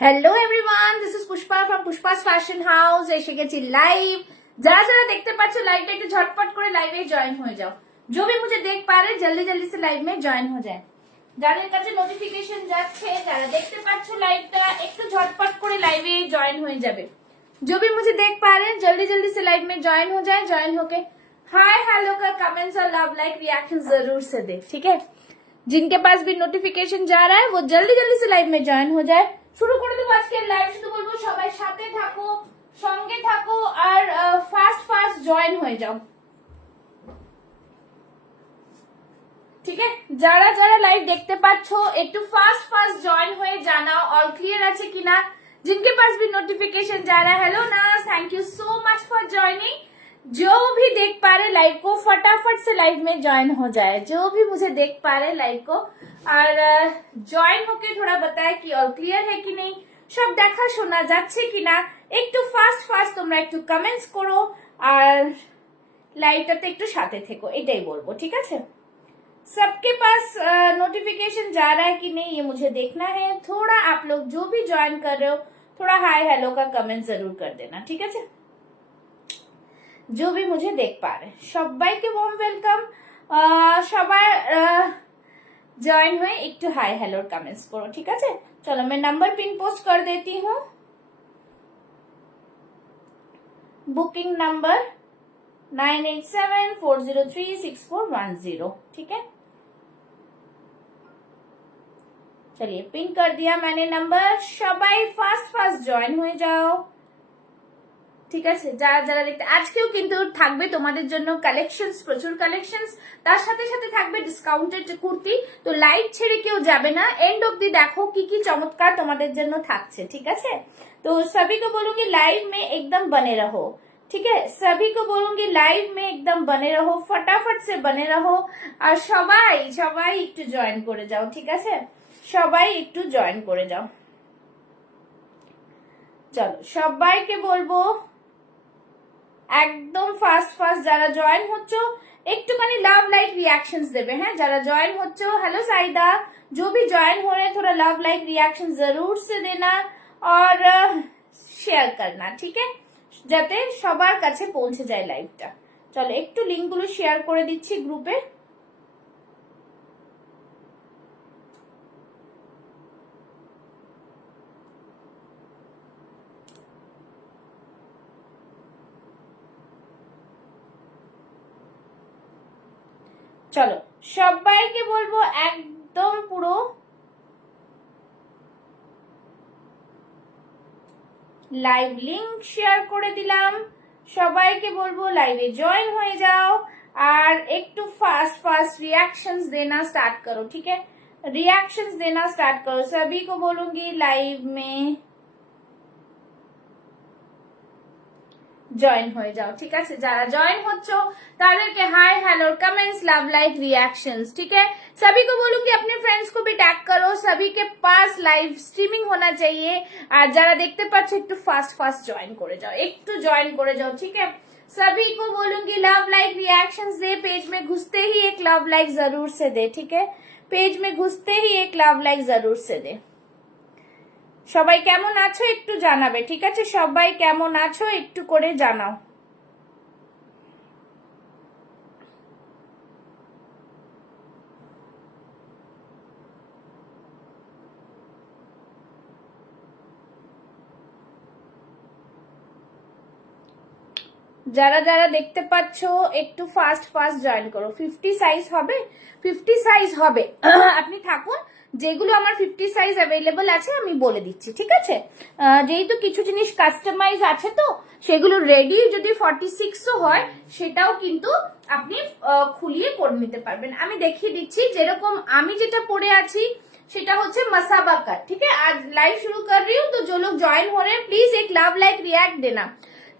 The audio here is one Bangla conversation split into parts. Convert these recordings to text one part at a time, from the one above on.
Hello everyone, this is Pushpa from Pushpa's fashion house. এসে গেছি লাইভ। যারা যারা দেখতে পাচ্ছ লাইভটা একটু ঝটপট করে লাইভে জয়েন হয়ে যাও। जो भी मुझे देख पा रहे जल्दी जल्दी से लाइव में জয়েন हो जाए। যাদের কাছে নোটিফিকেশন যাচ্ছে, যারা দেখতে পাচ্ছ লাইভটা একটু ঝটপট করে লাইভে জয়েন হয়ে যাবে। जो भी मुझे देख पा रहे हैं जल्दी जल्दी से लाइव में जॉइन हो जाए। जॉइन होके हाय हेलो का कमेंट्स और लव लाइक रिएक्शन जरूर से दे, ठीक है। जिनके पास भी नोटिफिकेशन जा रहा है वो जल्दी जल्दी से लाइव में जॉइन हो जाए। শুরু করে দেবো আজকের লাইভ। শুধু বলবো সবাই সাথে থাকো, সঙ্গে থাকো আর ফাস্ট ফাস্ট জয়েন হয়ে যাও, ঠিক আছে। যারা যারা লাইভ দেখতে পাচ্ছ একটু ফাস্ট ফাস্ট জয়েন হয়ে জানাও অল ক্লিয়ার আছে কিনা। जिनके पास भी नोटिफिकेशन जा रहा है, हेलो नाज, thank you so much for joining. जो भी देख पा रहे लाइव को फटाफट से लाइव में ज्वाइन हो जाए। जो भी मुझे देख पा रहे लाइव को और জয়েন होके थोड़ा बताए कि ऑल क्लियर है कि नहीं, সব দেখা শোনা যাচ্ছে কিনা। একটু ফাস্ট ফাস্ট তোমরা একটু কমেন্টস করো আর লাইভটাতে একটু সাথে থেকো, এটাই বলবো, ঠিক আছে। सबके पास नोटिफिकेशन जा रहा है कि नहीं ये मुझे देखना है। थोड़ा आप लोग जो भी ज्वाइन कर रहे हो थोड़ा हाय हेलो का कमेंट जरूर कर देना, ठीक है। जो भी मुझे देख पा रहे সবাইকে वार्म वेलकम। সবাই জয়েন হয়ে একটু হাই হেলোর কমেন্টস করো, ঠিক আছে। চলো मैं नंबर पिन पोस्ट कर देती हूँ। बुकिंग नंबर 9874036410, ठीक है। चलिए पिन कर दिया मैंने नंबर। সবাই ফাস্ট ফাস্ট জয়েন হয়ে যাও, ঠিক আছে। যারা যারা দেখতে আজকেও কিন্তু থাকবে তোমাদের জন্য কালেকশনস, প্রচুর কালেকশনস, তার সাথে সাথে থাকবে ডিসকাউন্টেড কুর্তি। তো লাইভ ছেড়ে কেউ যাবে না, एंड অবধি দেখো কি কি চমৎকার তোমাদের জন্য থাকছে, ঠিক আছে। तो सभी को बोलूंगी लाइव में एकदम बने रहो, ठीक है। सभी को बोलूंगी लाइव में एकदम बने रहो, फटाफट से बने रहो আর সবাই সবাই একটু জয়েন করে যাও, ঠিক আছে। সবাই একটু জয়েন করে যাও। চলো সবাইকে বলবো একদম ফাস্ট ফাস্ট যারা জয়েন হচ্ছ একটুখানি লাভ लाइक रिएक्शंस देवे हैं। যারা জয়েন হচ্ছ, हेलो साइदा, जो भी जॉइन हो रहे हैं थोड़ा लव लाइक रिएक्शन जरूर से देना और शेयर करना, ठीक है, যাতে সবার কাছে পৌঁছে যায় লাইভটা। চলো একটু লিংকগুলো শেয়ার করে দিচ্ছি গ্রুপে। চলো সবাইকে বলবো একদম পুরো লাইভ লিংক শেয়ার করে দিলাম। সবাইকে বলবো লাইভে জয়েন হয়ে যাও আর একটু फास्ट फास्ट रिएक्शंस देना स्टार्ट करो, ठीक है। रिएक्शंस देना स्टार्ट करो। सभी को बोलूंगी लाइव में জয়েন হয়ে যাও, ঠিক আছে। যারা জয়েন হচ্ছ তাদেরকে hi hello comments love like reactions, ठीक है। सभी को बोलूंगी अपने फ्रेंड्स को भी टैग करो, सभी के पास लाइव स्ट्रीमिंग होना चाहिए। আর যারা দেখতে পাচ্ছ একটু फास्ट फास्ट জয়েন করে যাও, একটু জয়েন করে যাও, ठीक है। सभी को बोलूंगी लव लाइक रिएक्शंस दे, पेज में घुसते ही एक लव लाइक जरूर से दे, ठीक है। पेज में घुसते ही एक लव लाइक जरूर से दे। সবাই কেমন আছো একটু জানাবে, ঠিক আছে। সবাই কেমন আছো একটু করে জানাও। যারা যারা দেখতে পাচ্ছ একটু ফাস্ট ফাস্ট জয়েন করো। 50 সাইজ হবে, 50 সাইজ হবে। আপনি থাকুন, যেগুলো আমার 50 সাইজ অ্যাভেলেবল আছে আমি বলে দিচ্ছি, ঠিক আছে। যেহেতু কিছু জিনিস কাস্টমাইজ আছে তো সেগুলো রেডি যদি 46ও হয় সেটাও কিন্তু আপনি খুলিয়ে করে নিতে পারবেন। আমি দেখিয়ে দিচ্ছি, যেরকম আমি যেটা পরে আছি সেটা হচ্ছে मसाबा कट, ठीक है। आज लाइव शुरू कर रही हूँ तो जो लोग ज्वाइन हो रहे हैं प्लीज एक लव लाइक रिएक्ट देना।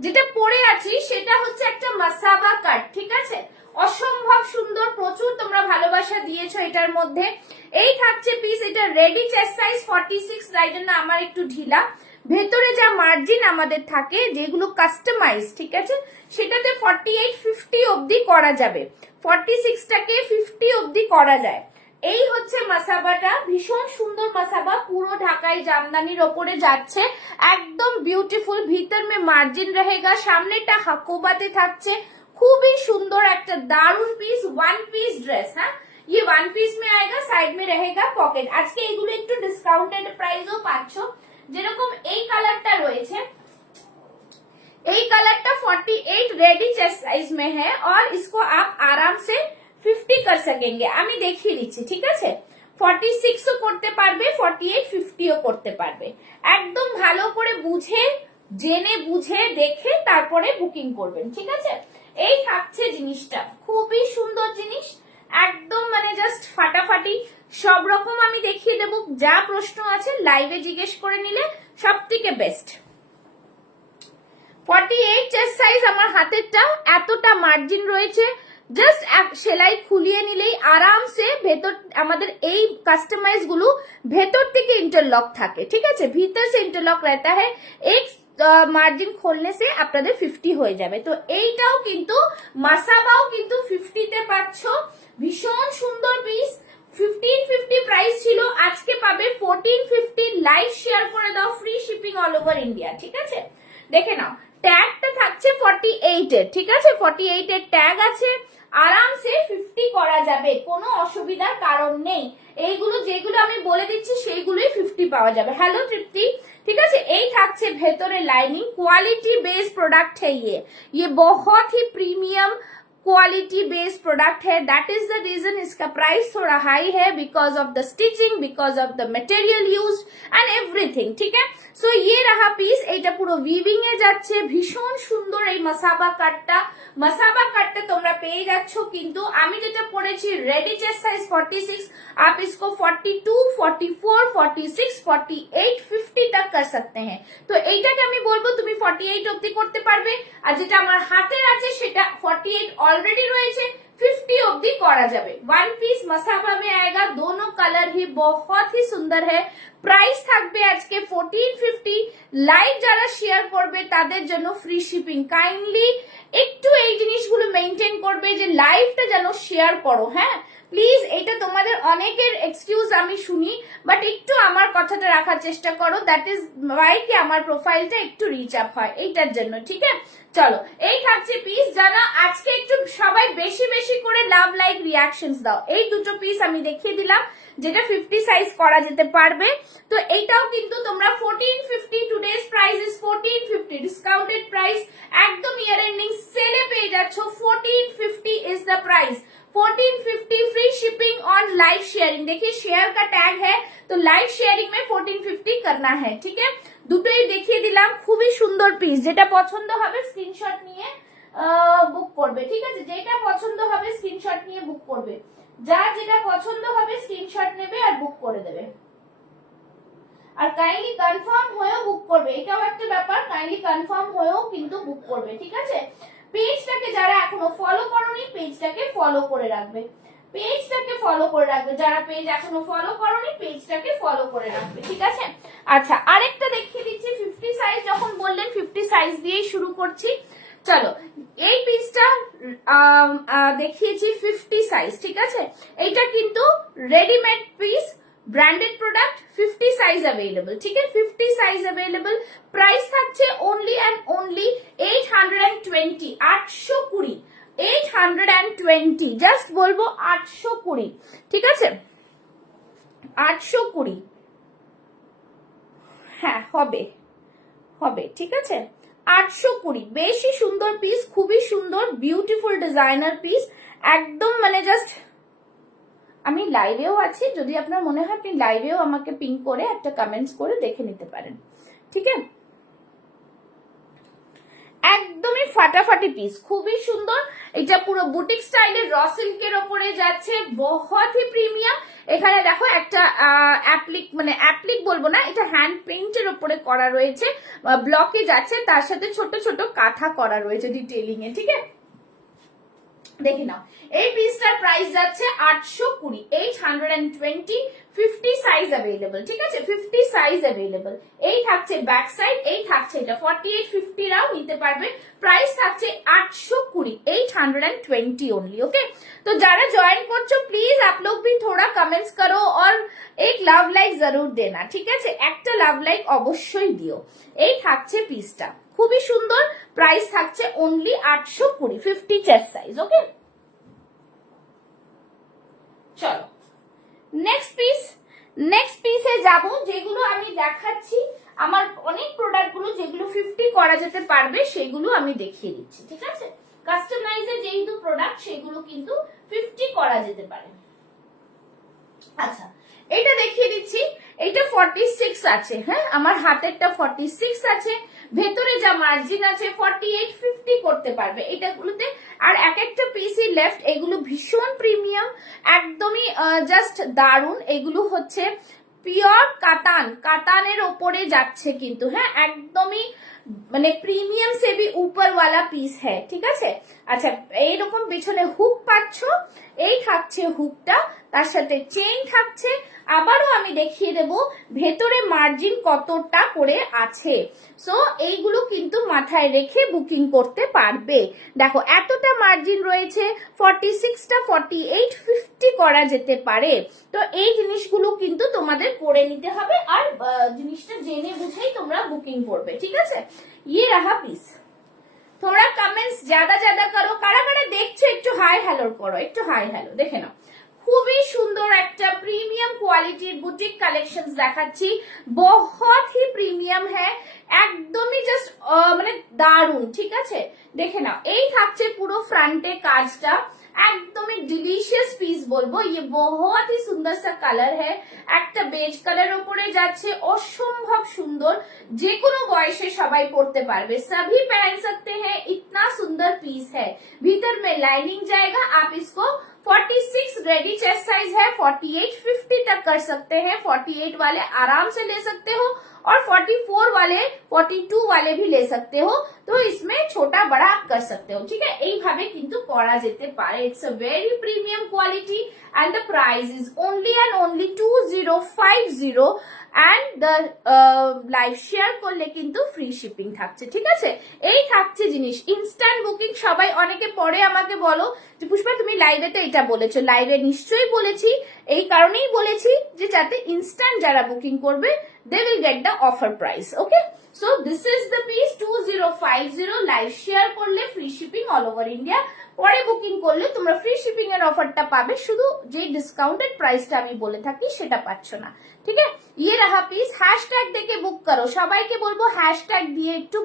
যেটা পরে আছি সেটা হচ্ছে একটা मसाबा कट, ঠিক আছে। অসম্ভব সুন্দর, প্রচুর তোমরা ভালোবাসা দিয়েছো এটার মধ্যে। এই থাকছে পিস, এটা রেডি চেস্ট সাইজ 46, তাই জন্য আমার একটু ঢিলা। ভেতরে যা মার্জিন আমাদের থাকে যেগুলো কাস্টমাইজ, ঠিক আছে, সেটাতে 48 50 অবধি করা যাবে। 46টাকে 50 অবধি করা যায়, এই হচ্ছে মাসাবাটা, ভীষণ সুন্দর মাসাবা, পুরো ঢাকাই জামদানির ওপরে যাচ্ছে, একদম বিউটিফুল। ভিতর মে মার্জিন रहेगा, সামনেটা হাকোবাতে থাকছে, খুবই সুন্দর একটা দারুন পিস, ওয়ান পিস ড্রেস। হ্যাঁ, ये वन पीस में आएगा, साइड में रहेगा पॉकेट। আজকে এইগুলো একটু ডিসকাউন্টেড প্রাইসও পাচ্ছ। যেরকম এই কালারটা রয়েছে, এই কালারটা 48 रेडी चेस्ट साइज में है और इसको आप आराम से 50 कर सकेंगे। আমি দেখিয়ে দিচ্ছি, ঠিক আছে? 46 ও করতে পারবে, 48 50 ও করতে পারবে। একদম ভালো করে বুঝে জেনে বুঝে দেখে তারপরে বুকিং করবেন, ঠিক আছে? এই থাকছে জিনিসটা, খুবই সুন্দর জিনিস, একদম মানে জাস্ট ফাটাফাটি। সব রকম আমি দেখিয়ে দেব, যা প্রশ্ন আছে লাইভে জিজ্ঞেস করে নিলে সব থেকে বেস্ট। 48 চেস্ট সাইজ আমার হাতেরটা, এতটা মার্জিন রয়েছে, জাস্ট সেলাই খুলিয়ে নিলেই আরামসে ভেতর আমাদের এই কাস্টমাইজ গুলো ভেতর থেকে ইন্টারলক থাকে, ঠিক আছে? ভিতর সে ইন্টারলক रहता है, एक মার্জিন খুললে সে আপনাদের 50 হয়ে যাবে। তো এইটাও কিন্তু মাসাবাও কিন্তু 50 তে পাচ্ছ, ভীষণ সুন্দর পিস। 1550 প্রাইস ছিল, আজকে পাবে 1450। লাইভ শেয়ার করে দাও, free shipping all over India, ঠিক আছে? দেখে নাও, ট্যাগটা থাকছে 48 এর, ঠিক আছে? 48 এর ট্যাগ আছে, আরামসে 50 করা যাবে, কোনো অসুবিধার কারণ নেই। এইগুলো যেগুলো আমি বলে দিচ্ছি সেইগুলোই 50 পাওয়া যাবে। হ্যালো তৃপ্তি, ঠিক আছে? এই থাকছে ভেতরে লাইনিং, কোয়ালিটি বেস প্রোডাক্ট है ये बहुत ही प्रीमियम क्वालिटी बेस्ड प्रोडक्ट है। दैट इज द रीजन इसका प्राइस थोड़ा हाई है, because of the stitching, because of the material used and everything, ठीक है? सो ये रहा पिस, এটা পুরো উইভিং এ যাচ্ছে, ভীষণ সুন্দর এই মাসাবা কাটটা। মাসাবা কাটটা তোমরা পেয়ে যাচ্ছ, কিন্তু আমি যেটা পরেছি রেডি চেস্ট সাইজ 46, आप इसको 42, 44, 46, 48, 50 तक कर सकते हैं। তো এইটাকে আমি বলবো তুমি 48 অবধি করতে পারবে, আর যেটা আমার হাতের আছে সেটা 48 অলরেডি রয়েছে, 50 অবধি করা যাবে। वन पीस मसाबा में आएगा, दोनों कलर ही बहुत ही सुंदर है। প্রাইস থাকবে আজকে 1450। লাইভ যারা শেয়ার করবে তাদের জন্য ফ্রি শিপিং। কাইন্ডলি একটু এই জিনিসগুলো মেইনটেইন করবে যে লাইভটা যেন শেয়ার করো, হ্যাঁ প্লিজ। এটা তোমাদের অনেকের এক্সকিউজ আমি শুনি, বাট একটু আমার কথাটা রাখার চেষ্টা করো। দ্যাট ইজ ওয়াই কি আমার প্রোফাইলটা একটু রিচ আপ হয়, এইটার জন্য, ঠিক আছে? চলো, এই থাকছে পিস। যারা আজকে একটু সবাই বেশি বেশি করে লাভ লাইক রিয়াকশনস দাও, এই দুটো পিস আমি দেখিয়ে দিলাম যেটা 50 সাইজ করা যেতে পারবে। তো এইটাও কিন্তু তোমরা 1450, today's price is 1450, discounted price, একদম ইয়ার এন্ডিং সেলে পেয়ে যাচ্ছ। 1450 is the price, 1450 free shipping on live sharing. देखिए शेयर का टैग है, तो लाइव शेयरिंग में 1450 करना है, ठीक है? দুটোই দেখিয়ে দিলাম, খুবই সুন্দর পিস। যেটা পছন্দ হবে স্ক্রিনশট নিয়ে বুক করবে, ঠিক আছে? যেটা পছন্দ হবে স্ক্রিনশট নিয়ে বুক করবে, যার যেটা পছন্দ হবে স্ক্রিনশট নেবে আর বুক করে দেবে। আর কাইন্ডলি কনফার্ম হয়েও বুক করবে, এটাও একটা ব্যাপার, কাইন্ডলি কনফার্ম হয়েও কিন্তু বুক করবে, ঠিক আছে? পেজটাকে যারা এখনো ফলো করোনি পেজটাকে ফলো করে রাখবে, পেজটাকে ফলো করে রাখবে। যারা পেজ এখনো ফলো করোনি পেজটাকে ফলো করে রাখবে, ঠিক আছে? আচ্ছা, আরেকটা দেখিয়ে দিচ্ছি 50 সাইজ। যখন বললেন 50 সাইজ দিয়েই শুরু করছি, চলো এই পিসটা দেখিয়েছি 50 সাইজ, ঠিক আছে? এইটা কিন্তু readymade piece, branded product, 50 size available, ঠিক আছে? 50 সাইজ अवेलेबल। প্রাইস থাকছে অনলি এন্ড অনলি 820, 820, 820, জাস্ট বলবো 820, ঠিক আছে? 820, হ্যাঁ হবে হবে, ঠিক আছে? 820, বেশি সুন্দর পিস, খুবই সুন্দর বিউটিফুল ডিজাইনার পিস, একদম মানে জাস্ট। আমি লাইভেও আছি, যদি আপনার মনে হয় আপনি লাইভেও আমাকে পিং করে একটা কমেন্টস করে দেখে নিতে পারেন, ঠিক আছে? একদমই ফাটাফাটি পিস, খুবই সুন্দর। এটা পুরো বুটিক স্টাইলের র সিল্কের ওপরে যাচ্ছে, বহুত হি প্রিমিয়াম। এখানে দেখো একটা অ্যাপ্লিক বলবো না, এটা হ্যান্ড প্রিন্টের ওপরে করা রয়েছে, ব্লকে যাচ্ছে, তার সাথে ছোট ছোট কাঁথা করা রয়েছে ডিটেইলিং এ, ঠিক আছে? দেখে নাও এই পিসটার প্রাইস যাচ্ছে 820, 820, 50 সাইজ अवेलेबल, ঠিক আছে, 50 সাইজ अवेलेबल। এই থাকছে ব্যাক সাইড, এই থাকছে এটা 48, 50 রাও নিতে পারবে। প্রাইস থাকছে 820, 820 ओनली। ओके, तो যারা জয়েন করছো প্লিজ आप लोग भी थोड़ा कमेंट्स करो और एक लव लाइक जरूर देना, ঠিক আছে, একটা লাভ লাইক অবশ্যই দিও। এই থাকছে পিসটা, খুবই সুন্দর। প্রাইস থাকছে অনলি 820, 50 চেস্ট সাইজ। ওকে, চলো নেক্সট পিসে যাব, যেগুলো আমি দেখাচ্ছি আমার অনেক প্রোডাক্ট গুলো যেগুলো 50 করা যেতে পারবে সেগুলো আমি দেখিয়ে দিচ্ছি, ঠিক আছে। কাস্টমাইজের যেহেতু প্রোডাক্ট সেগুলো কিন্তু 50 করা যেতে পারে। আচ্ছা, এটা দেখিয়ে দিচ্ছি, এটা 46 আছে, হ্যাঁ আমার হাতেরটা 46 আছে, ভেতরে যা মার্জিন আছে 48, 50 করতে পারবে এটাগুলোতে। আর এক একটা পিসি লেফট, এগুলো ভীষণ প্রিমিয়াম, একদমই জাস্ট দারুন। এগুলো হচ্ছে পিওর কাতানের ওপরে যাচ্ছে কিন্তু, হ্যাঁ একদমই মানে প্রিমিয়াম সে ভি উপর ওয়ালা পিস হ্যাঁ, ঠিক আছে। আচ্ছা, এইরকম পিছনে হুক পাচ্ছ, এই থাকছে হুকটা, তার সাথে চেইন থাকছে। আবারও আমি দেখিয়ে দেব ভেতরে মার্জিন কতটা করে আছে। সো এইগুলো কিন্তু মাথায় রেখে বুকিং করতে পারবে। দেখো এতটা মার্জিন রয়েছে, 46টা 48, 50 করা যেতে পারে। তো এই জিনিসগুলো কিন্তু তোমাদের করে নিতে হবে, আর জিনিসটা জেনে বুঝেই তোমরা বুকিং করবে, ঠিক আছে। ये रहा पीस। थोड़ा कमेंट्स ज्यादा ज्यादा करो, কারা কারা দেখছো একটু হাই হ্যালো করো, একটু হাই হ্যালো। দেখে নাও খুবই সুন্দর একটা প্রিমিয়াম কোয়ালিটির বুটিক কালেকশনস দেখাচ্ছি, বহুত হি প্রিমিয়াম হ্যাঁ, একদমই জাস্ট মানে দারুন, ঠিক আছে। দেখে নাও এই থাকছে পুরো ফ্রন্টে কাজটা, একদমই ডিলিশিয়াস পিস বলবো। ये बहुत ही सुंदर सा কালার है, একটা বেজ কালার উপরে যাচ্ছে, অসম্ভব সুন্দর, যে কোনো বয়সে সবাই পড়তে পারবে, सभी पहन सकते हैं, इतना सुंदर पीस है। भीतर में लाइनिंग जाएगा, आप इसको 46 रेडी चेस्ट साइज है, 48, 50 तक कर सकते हैं। 48 वाले आराम से ले सकते हो और 44 वाले 42 वाले भी ले सकते हो, तो इसमें छोटा बड़ा आप कर सकते हो, ठीक है। এইভাবে কিন্তু করা যেতে পারে। It's a very premium quality and the price is only and only 2050 and the live share করলে কিন্তু ফ্রি শিপিং থাকছে, ঠিক আছে। এই থাকছে জিনিস, ইনস্ট্যান্ট বুকিং। সবাই অনেকে পরে আমাকে বলো যে পুষ্পা তুমি লাইভে তো এটা বলেছো, লাইভে নিশ্চয়ই বলেছি, এই কারণেই বলেছি যে যাতে ইনস্ট্যান্ট যারা বুকিং করবে they will get the offer price, okay। so this is the piece 2050, live share করলে free shipping all over India. পরে বুকিং করলে তোমরা ফ্রি শিপিং এর অফারটা পাবে, শুধু যে ডিসকাউন্টেড প্রাইসটা আমি বলে থাকি সেটা পাচ্ছ না, ঠিক আছে। ये रहा পিস, হ্যাশট্যাগ দেখে বুক করো, সবাইকে বলবো হ্যাশট্যাগ দিয়ে একটু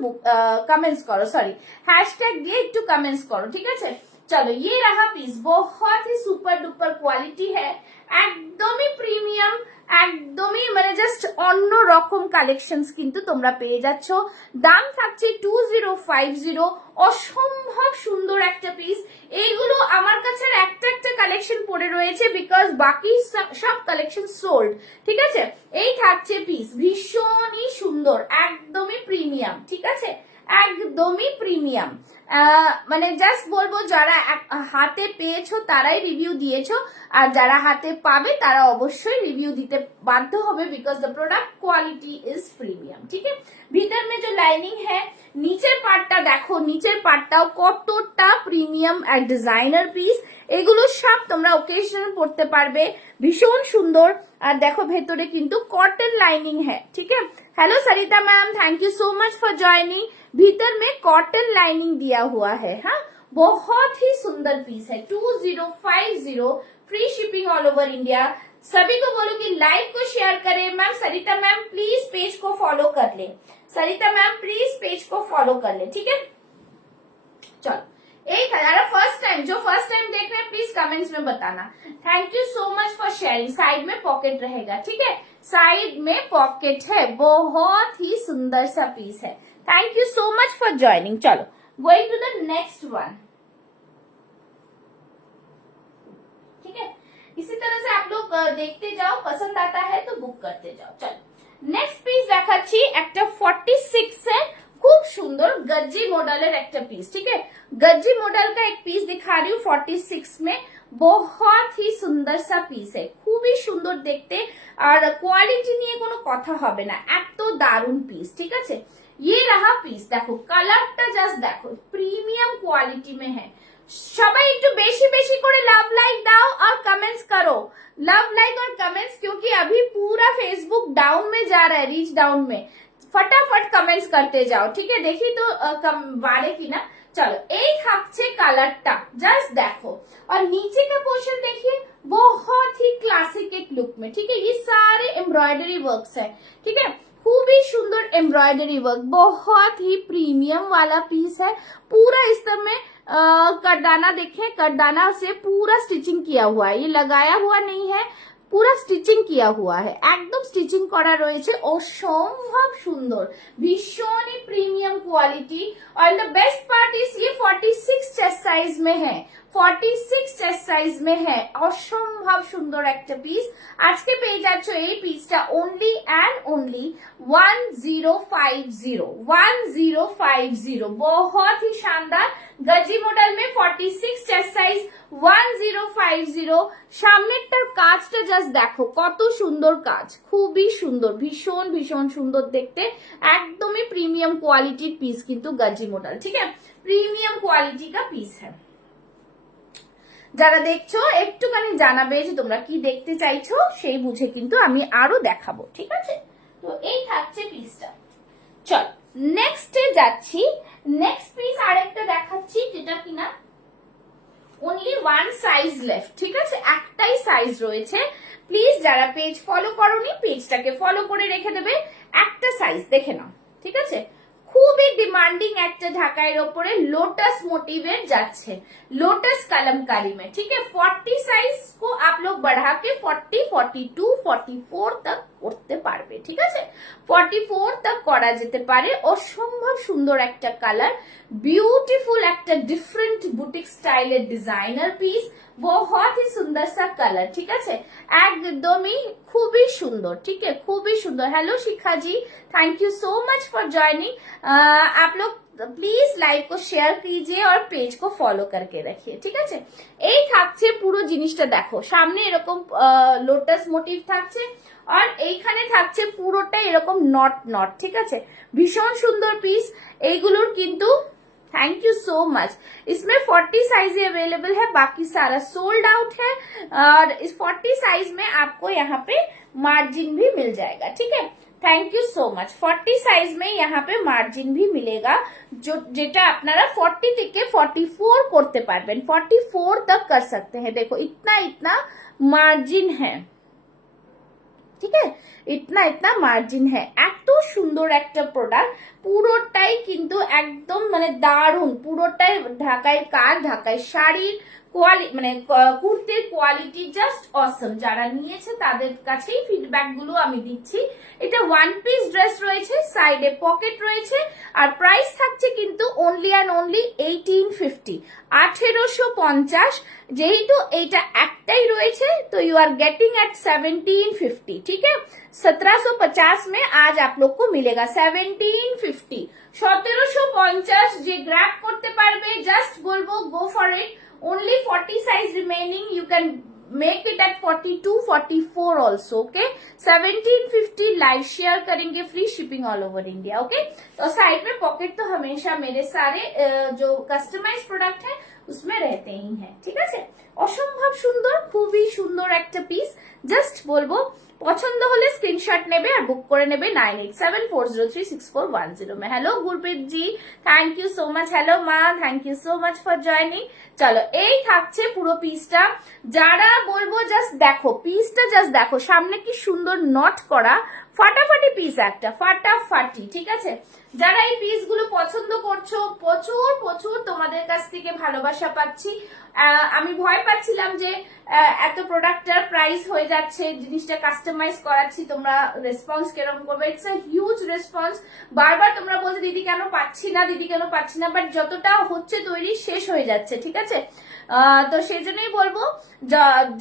কমেন্টস করো, সরি হ্যাশট্যাগ দিয়ে একটু কমেন্টস করো, ঠিক আছে। चलो ये रहा पीस, बहुत ही सुपर डुपर क्वालिटी है, একদমই প্রিমিয়াম, একদমই মানে জাস্ট অন্য রকম কালেকশনস কিন্তু তোমরা পেয়ে যাচ্ছ। দাম থাকছে 2050, অসম্ভব সুন্দর একটা পিস। এইগুলো আমার কাছে একটা একটা কালেকশন পড়ে রয়েছে, বিকজ বাকি সব কালেকশন সোল্ড, ঠিক আছে। এই থাকছে পিস, ভীষণই সুন্দর, একদমই প্রিমিয়াম, ঠিক আছে, একদমই প্রিমিয়াম। মানে জাস্ট বলবো যারা হাতে পেয়েছো তারাই রিভিউ দিয়েছো, আর যারা হাতে পাবে তারা অবশ্যই রিভিউ দিতে বাধ্য হবে, because the product quality is premium, ठीक है। भीतर में जो लाइनिंग है, নিচের পার্টটা দেখো, নিচের পার্টটাও কতটা প্রিমিয়াম, এক ডিজাইনার পিস। এগুলো সব তোমরা ওকেশনাল পড়তে পারবে, ভীষণ সুন্দর। আর দেখো ভেতরে কিন্তু কটন লাইনিং है, ठीक है। Hello Sarita ma'am, thank you so much for joining. भीतर में कॉटन लाइनिंग दिया हुआ है, हाँ बहुत ही सुंदर पीस है। 2050, free shipping all over India. सभी को बोलो कि लाइव को शेयर करें। Ma'am Sarita ma'am please page को फॉलो कर ले, सरिता मैम प्लीज पेज को फॉलो कर ले, ठीक है। चलो एक हजार फर्स्ट टाइम, जो फर्स्ट टाइम देख रहे हैं प्लीज कमेंट्स में बताना। Thank you so much for sharing. Side में पॉकेट रहेगा, ठीक है, साइड में पॉकेट है, बहुत ही सुंदर सा पीस है। Thank you so much for joining. चलो going to the next one, ठीक है। इसी तरह से आप लोग देखते जाओ, पसंद आता है तो बुक करते जाओ। चलो नेक्स्ट পিস দেখাচ্ছি, একটা 46 এর खूब सुंदर गज्जी मॉडल एक पीस, ठीक है। गज्जी मॉडल का एक पीस दिखा रही हूँ 46 में, बहुत ही सुंदर सा पीस है, খুবই সুন্দর দেখতে, আর কোয়ালিটি নিয়ে কোনো কথা হবে না, এত দারুন পিস, ঠিক আছে। ये रहा পিস, দেখো কালারটা জাস্ট দেখো, প্রিমিয়াম কোয়ালিটি में है। সবাই একটু বেশি বেশি করে লাভ লাইক দাও और कमेंट्स करो, लव लाइक और कमेंट्स, क्योंकि अभी पूरा फेसबुक डाउन में जा रहा है, रीच डाउन में। फटाफट कमेंट्स करते जाओ, ठीक है। देखी तो बारे की ना, चलो एक থাকছে কালারটা জাস্ট দেখো, और नीचे का पोर्शन देखिए, बहुत ही क्लासिक एक लुक में, ठीक है। ये सारे एम्ब्रॉयडरी वर्क्स है, ठीक है, खूब ही सुंदर एम्ब्रॉयडरी वर्क, बहुत ही प्रीमियम वाला पीस है। पूरा इस में करदाना देखें, करदाना से पूरा स्टिचिंग किया हुआ है, ये लगाया हुआ नहीं है, পুরা স্টিচিং কিয়া হুয়া है, একদম স্টিচিং করা রয়েছে, অসম্ভব সুন্দর, ভীষণই প্রিমিয়াম কোয়ালিটি। और द बेस्ट पार्ट इज ये 46 चेस्ट साइज में है, 46 चेस्ट साइज में है, অসম্ভব সুন্দর একটা পিস। আজকে পেয়ে যাচ্ছ এই পিসটা অনলি এন্ড অনলি 1050, 1050, बहुत ही शानदार गजी मॉडल में 46 चेस्ट साइज 1050। সামনেরটার কাজটা জাস্ট দেখো কত সুন্দর কাজ, খুবই সুন্দর, ভীষণ ভীষণ সুন্দর দেখতে, একদমই প্রিমিয়াম কোয়ালিটির পিস কিন্তু গজি মডেল, ঠিক আছে, প্রিমিয়াম কোয়ালিটি का পিস है। যারা দেখছো একটুখানি জানাবে যে তোমরা কি দেখতে চাইছো, সেই বুঝে কিন্তু আমি আরো দেখাবো, ঠিক আছে। তো এই থাকছে পিসটা। চল নেক্সটে যাচ্ছি, নেক্সট পিস আরেকটা দেখাচ্ছি, যেটা কিনা only one size left, ঠিক আছে, একটাই সাইজ রয়েছে। প্লিজ যারা পেজ ফলো করোনি পেজটাকে ফলো করে রেখে দেবে, একটা সাইজ দেখে নাও, ঠিক আছে। খুবই ডিমান্ডিং একটা ঢাকাইয়ের ওপরে लोटस मोटिवेट যাচ্ছে, लोटस कलमकारी में, ठीक है। 40 साइज को आप लोग बढ़ा के 40, 42, 44 तक করতে পারবে, ঠিক আছে, 44 तक করা যেতে পারে। অসম্ভব সুন্দর একটা কালার, বিউটিফুল একটা ডিফারেন্ট বুটিক স্টাইলের ডিজাইনার পিস, बहुत ही सुंदर सा कलर, ठीक है, एकदम ही खूबी सुंदर, ठीक है, खूबी सुंदर। Hello Shikha ji, thank you so much for joining. आप लोग প্লিজ লাইক को শেয়ার कीजिए और পেজ को ফলো करके रखिए, ঠিক আছে। এই থাকছে পুরো জিনিসটা দেখো, সামনে এরকম লোটাস মোটিভ থাকছে, আর এইখানে থাকছে পুরোটাই এরকম নট নট, ঠিক আছে, ভীষণ সুন্দর পিস। এইগুলোর কিন্তু थैंक यू सो मच। इसमें 40 साइज अवेलेबल है, बाकी सारा सोल्ड आउट है, और इस 40 साइज में आपको यहाँ पे मार्जिन भी मिल जाएगा, ठीक है। Thank you so much. 40 size में यहाँ पे मार्जिन भी मिलेगा, जो जेटा अपनारा 40 থেকে 44 করতে পারবেন, 44 तक कर सकते हैं। देखो इतना इतना मार्जिन है, ঠিক আছে, ইতনা ইতনা মার্জিন হ্যাঁ। এত সুন্দর একটা প্রোডাক্ট, পুরোটাই কিন্তু একদম মানে দারুণ, পুরোটাই ঢাকাই কাজ, ঢাকাই শাড়ির কোয়ালিটি, মানে কুর্তির কোয়ালিটি জাস্ট অসম। যারা নিয়েছে তাদের কাছেই ফিডব্যাক গুলো আমি দিচ্ছি। এটা ওয়ান পিস ড্রেস রয়েছে, সাইডে পকেট রয়েছে, আর প্রাইস থাকছে কিন্তু অনলি অ্যান্ড অনলি 1850, 1850। যেহেতু এইটা একটাই রয়েছে তো ইউ আর गेटिंग एट 1750, ठीक है। 1750 में आज आप लोग को मिलेगा 1750। 1750 যে গ্র্যাব করতে পারবে, জাস্ট বলবো go for it. only 40 size remaining, you can make it at 42, 44 also, okay। 1750 live share करेंगे, free shipping all over India, okay. तो साइड में पॉकेट तो हमेशा मेरे सारे जो कस्टमाइज प्रोडक्ट है उसमें रहते ही हैं, ठीक है। অসম্ভব সুন্দর, খুবই সুন্দর একটা পিস, জাস্ট বলবো পছন্দ হলে স্ক্রিনশট নেবে আর বুক করে নেবে 9874036410 में। Hello Gurpreet ji, thank you so much. Hello মা, thank you so much for joining. চলো এই থাকছে পুরো পিসটা। যারা বলবো জাস্ট দেখো পিসটা, জাস্ট দেখো সামনে কি সুন্দর নট করা, ফাটাফাটি পিস একটা, ফাটাফাটি, ঠিক আছে। যারা এই পিস গুলো পছন্দ করছো, প্রচুর প্রচুর তোমাদের কাছ থেকে ভালোবাসা পাচ্ছি। আমি ভয় পাচ্ছিলাম যে এত প্রোডাক্টটার প্রাইস হয়ে যাচ্ছে, জিনিসটা কাস্টমাইজ করাচ্ছি, তোমরা রেসপন্স কেরকম করবে। It's a huge response. বারবার তোমরা বলছো দিদি কেন পাচ্ছি না, দিদি কেন পাচ্ছি না, বাট যতটা হচ্ছে তৈরি শেষ হয়ে যাচ্ছে, ঠিক আছে। তো সেই জন্যই বলবো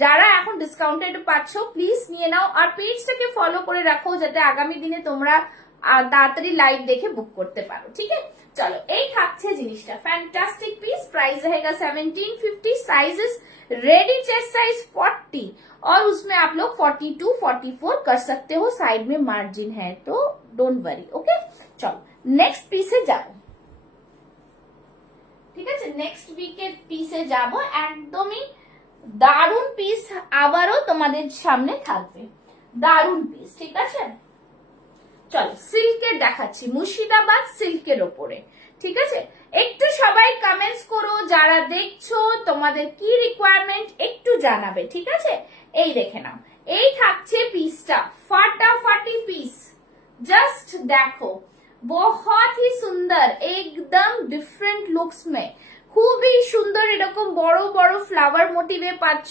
যারা এখন ডিসকাউন্টেড পাচ্ছ প্লিজ নিয়ে নাও, আর পেজটাকে ফলো করে রাখো, যাতে আগামী দিনে তোমরা আর তাড়াতাড়ি লাইভ দেখে বুক করতে পারো। ঠিক আছে, চলো এই থাকছে জিনিসটা, फैंटास्टिक पीस। प्राइस रहेगा 1750, साइजेस रेडी चेस्ट साइज 40 और उसमें आप लोग 42 44 कर सकते हो, साइड में मार्जिन है तो डोंट वरी। ओके, चलो नेक्स्ट पीसे जाओ। ঠিক আছে, নেক্সট উইকের পিসে যাব, একদমই দারুন পিস আবারও তোমাদের সামনে থাকবে, দারুন পিস। ঠিক আছে, চলো সিল্কের দেখাচ্ছি, মুর্শিদাবাদ সিল্কের ওপরে। ঠিক আছে, একটু সবাই কমেন্টস করো, যারা দেখছো তোমাদের কি রিকোয়ারমেন্ট একটু জানাবে। ঠিক আছে, এই দেখে নাও, এই থাকছে পিসটা, ফাটাফাটি পিস, জাস্ট দেখো, बहुत ही সুন্দর, একদম ডিফারেন্ট লুকস মে, খুবই সুন্দর। এরকম বড় বড় ফ্লাওয়ার মোটিভে পাচ্ছ,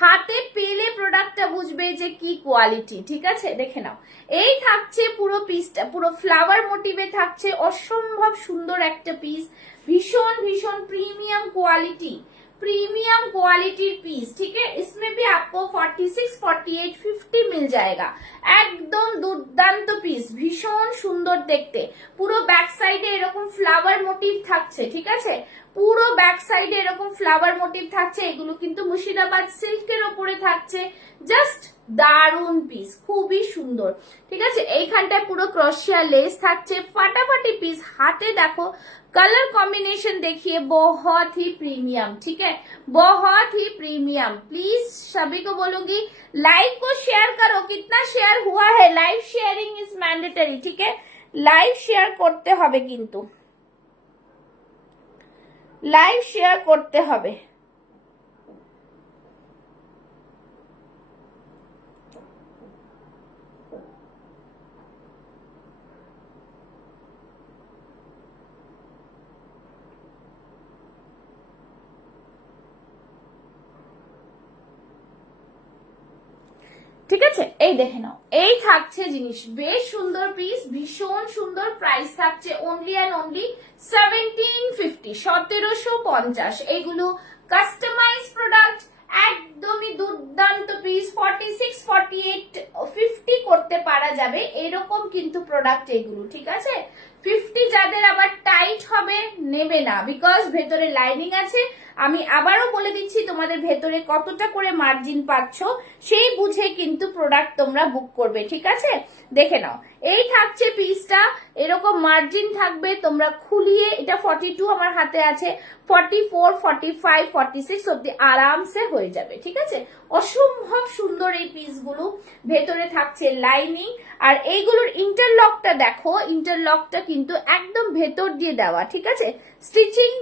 হাতে পেলে প্রোডাক্টটা বুঝবে যে কি কোয়ালিটি। ঠিক আছে, দেখে নাও, এই থাকছে পুরো পিসটা, পুরো ফ্লাওয়ার মোটিভে থাকছে, অসম্ভব সুন্দর একটা পিস, ভীষণ ভীষণ premium quality, premium quality piece. ठीक है, इसमें भी आपको 46, 48, 50 मिल जाएगा। একদম দুর্দান্ত পিস, ভীষণ সুন্দর দেখতে, পুরো ব্যাক সাইডে এরকম ফ্লাওয়ার মোটিভ থাকছে। ঠিক আছে, পুরো ব্যাক সাইডে এরকম ফ্লাওয়ার মোটিভ থাকছে, এগুলো কিন্তু মুর্শিদাবাদ সিল্কের ওপরে থাকছে, জাস্ট দারুন পিস, খুবই সুন্দর। ঠিক আছে, এইখানটায় পুরো ক্রোশিয়া লেস থাকছে, ফাটাফাটি পিস, হাতে দেখো कलर कॉम्बिनेशन देखिए, बहुत ही प्रीमियम। ठीक है, बहुत ही प्रीमियम। प्लीज सभी को बोलूंगी लाइक को शेयर करो, कितना शेयर हुआ है, लाइव शेयरिंग इज मैंडेटरी। ठीक है, लाइव शेयर करते হবে, কিন্তু লাইভ শেয়ার করতে হবে। ঠিক আছে, এই দেখে নাও, এই থাকছে জিনিস, বেশ সুন্দর পিস, ভীষণ সুন্দর। প্রাইস থাকছে অনলি অ্যান্ড অনলি 1750, 1750। এইগুলো কাস্টমাইজ প্রোডাক্ট, একদমই দুর্দান্ত পিস, 46, 48, 50 করতে পারা যাবে এরকম কিন্তু প্রোডাক্ট এগুলো। ঠিক আছে, 50 যাদের আবার টাইট হবে নেবে না, বিকজ ভেতরে লাইনিং আছে। আমি আবারও বলে দিচ্ছি, তোমাদের ভেতরে কতটা করে মার্জিন পাচ্ছ সেই বুঝে কিন্তু প্রোডাক্ট তোমরা বুক করবে। ঠিক আছে, দেখে নাও, এই থাকছে পিসটা, এরকম মার্জিন থাকবে, তোমরা খুলিয়ে, এটা 42 আমার হাতে আছে, 44, 45, 46 অব্দি আরামসে হয়ে যাবে। ঠিক আছে, অসম্ভব সুন্দর এই পিসগুলো, ভেতরে থাকছে লাইনিং, আর এইগুলোর ইন্টারলকটা দেখো, ইন্টারলকটা কিন্তু একদম ভেতর দিয়ে দেওয়া। ঠিক আছে, স্টিচিং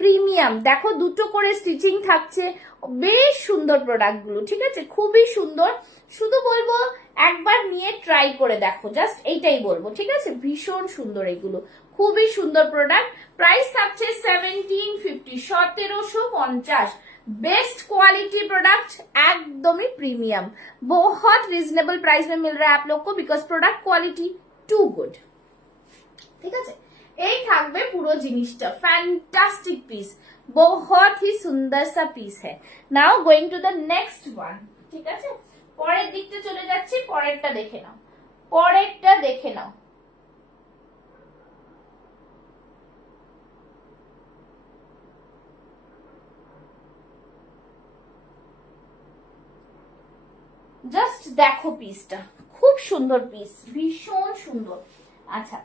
প্রিমিয়াম, দেখো দুটো করে স্টিচিং থাকছে, বেশ সুন্দর প্রোডাক্ট গুলো। ঠিক আছে, খুবই সুন্দর, শুধু বলবো একবার নিয়ে ট্রাই করে দেখো, জাস্ট এইটাই বলবো। ঠিক আছে, ভীষণ সুন্দর এগুলো, খুবই সুন্দর প্রোডাক্ট। প্রাইস থাকছে 1750, 1750। बेस्ट क्वालिटी प्रोडक्ट, एकदम ही प्रीमियम, बहुत रिजनेबल प्राइस में मिल रहा है आप लोग को, because product quality too good. ठीक है, এই থাকবে পুরো জিনিসটা, ফ্যান্টাস্টিক পিস, বহুত হি সুন্দর সা পিস হ্যায়। Now going to the next one. ঠিক আছে, পরের দিকটা চলে যাচ্ছি, পরেরটা দেখে নাও, পরেরটা দেখে নাও। জাস্ট দেখো পিসটা, খুব সুন্দর পিস, ভীষণ সুন্দর। আচ্ছা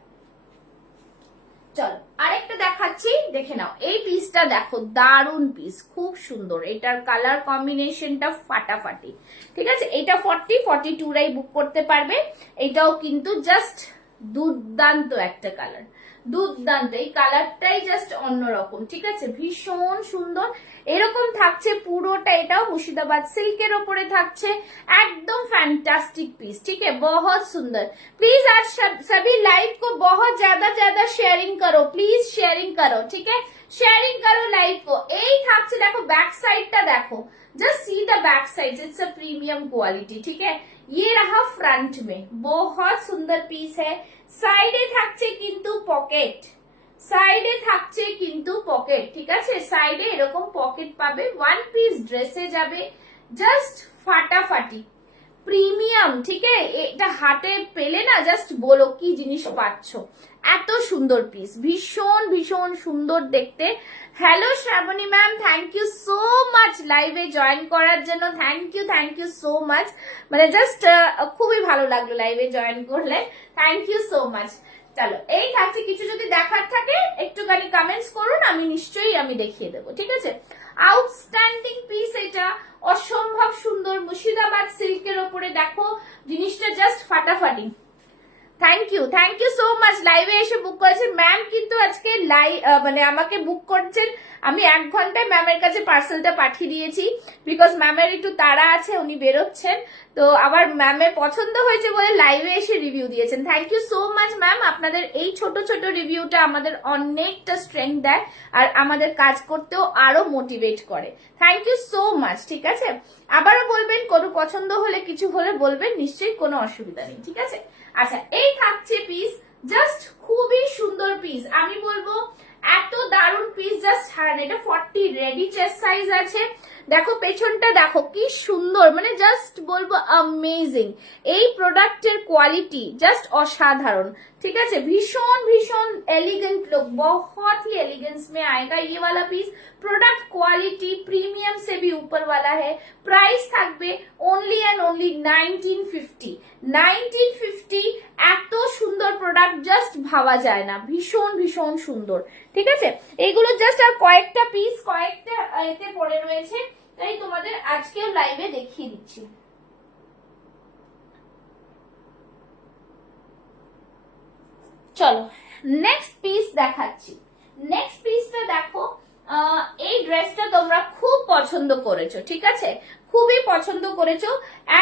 চলো আরেকটা দেখাচ্ছি, দেখে নাও, এই পিসটা দেখো, দারুন পিস, খুব সুন্দর, এটার কালার কম্বিনেশনটা ফাটাফাটি। ঠিক আছে, এটা 40, 42 রাই বুক করতে পারবে। এটাও কিন্তু জাস্ট দুর্দান্ত একটা কালার, দুর্দান্ত, এই কালারটাই জাস্ট অন্যরকম। ঠিক আছে, ভীষণ সুন্দর, এরকম থাকছে পুরোটা, এটাও মুর্শিদাবাদ সিল্কের ওপরে থাকছে, একদম फैंटास्टिक पीस। ठीक है, बहुत सुंदर। प्लीज आज सभी लाइव को बहुत ज्यादा शेयरिंग करो, प्लीज शेयरिंग करो। ठीक है, शेयरिंग करो लाइव को। এই থাকছে, দেখো ব্যাক সাইডটা দেখো, just see the back side, it's a premium quality. ठीक है, ये रहा फ्रंट में, बहुत सुंदर पीस है। সাইডে থাকছে কিন্তু পকেট, সাইডে থাকছে কিন্তু পকেট। ঠিক আছে, সাইডে এরকম পকেট পাবে, ওয়ান পিস ড্রেসে যাবে, জাস্ট ফাটাফাটি প্রিমিয়াম, ঠিক আছে? এটা হাতে পেলে না জাস্ট বলো কি জিনিস পাচ্ছ। এত সুন্দর পিস, ভীষণ ভীষণ সুন্দর দেখতে। Hello Shrabani ma'am, thank you so much লাইভে জয়েন করার জন্য, থ্যাংক ইউ সো মাচ। মানে জাস্ট খুবই ভালো লাগলো লাইভে জয়েন করলে, থ্যাংক ইউ সো মাচ। চলো এই থাকছে, কিছু যদি দেখার থাকে একটুখানি কমেন্টস করুন, আমি নিশ্চয়ই আমি দেখিয়ে দেবো, ঠিক আছে? আউটস্ট্যান্ডিং পিস এটা, অসম্ভব সুন্দর মুর্শিদাবাদ সিল্কের ওপরে, দেখো জিনিসটা জাস্ট ফাটাফাটি। থ্যাংক ইউ সো মাচ লাইভে এসে বুক করেছেন ম্যাম। কিন্তু আজকে মানে আমাকে বুক করছেন, আমি 1 ঘন্টায় ম্যামের কাছে পার্সেলটা পাঠিয়ে দিয়েছি, বিকজ ম্যামের একটু তাড়া আছে, উনি বেরোচ্ছেন। তো আবার ম্যামের পছন্দ হয়েছে বলে লাইভে এসে রিভিউ দিয়েছেন। Thank you so much ma'am, আপনাদের এই ছোট ছোট রিভিউটা আমাদের অনেকটা স্ট্রেংথ দেয় আর আমাদের কাজ করতেও আরো মোটিভেট করে। থ্যাংক ইউ সো মাচ, ঠিক আছে? আবারও বলবেন, কোনো পছন্দ হলে কিছু হলে বলবেন, নিশ্চয়ই কোনো অসুবিধা নেই, ঠিক আছে? আচ্ছা এই থাকছে পিস, জাস্ট খুবই সুন্দর পিস, আমি বলবো এত দারুণ পিস, জাস্ট ছাড়েন। এটা 40 রেডি চেস্ট সাইজ আছে, দেখো পেছনটা দেখো কি সুন্দর, মানে জাস্ট বলবো অ্যামেজিং। এই প্রোডাক্টের কোয়ালিটি জাস্ট অসাধারণ, ঠিক আছে? ভীষণ ভীষণ एलिगेंट लुक, बहुत ही एलिगेंस में आएगा ये वाला पीस। प्रोडक्ट क्वालिटी प्रीमियम से भी ऊपर वाला है। प्राइस থাকবে ओनली एंड ओनली 1950। 1950 এত সুন্দর প্রোডাক্ট জাস্ট ভাবা যায় না, ভীষণ ভীষণ সুন্দর, ঠিক আছে? এইগুলো জাস্ট আর কয়েকটা পিস কয়েকটা এতে পড়ে রয়েছে, তাই তোমাদের আজকেও লাইভে দেখিয়ে দিচ্ছি। চলো নেক্সট পিস দেখাচ্ছি। নেক্সট পিসটা দেখো, এই ড্রেসটা তোমরা খুব পছন্দ করেছো, ঠিক আছে? খুবই পছন্দ করেছো,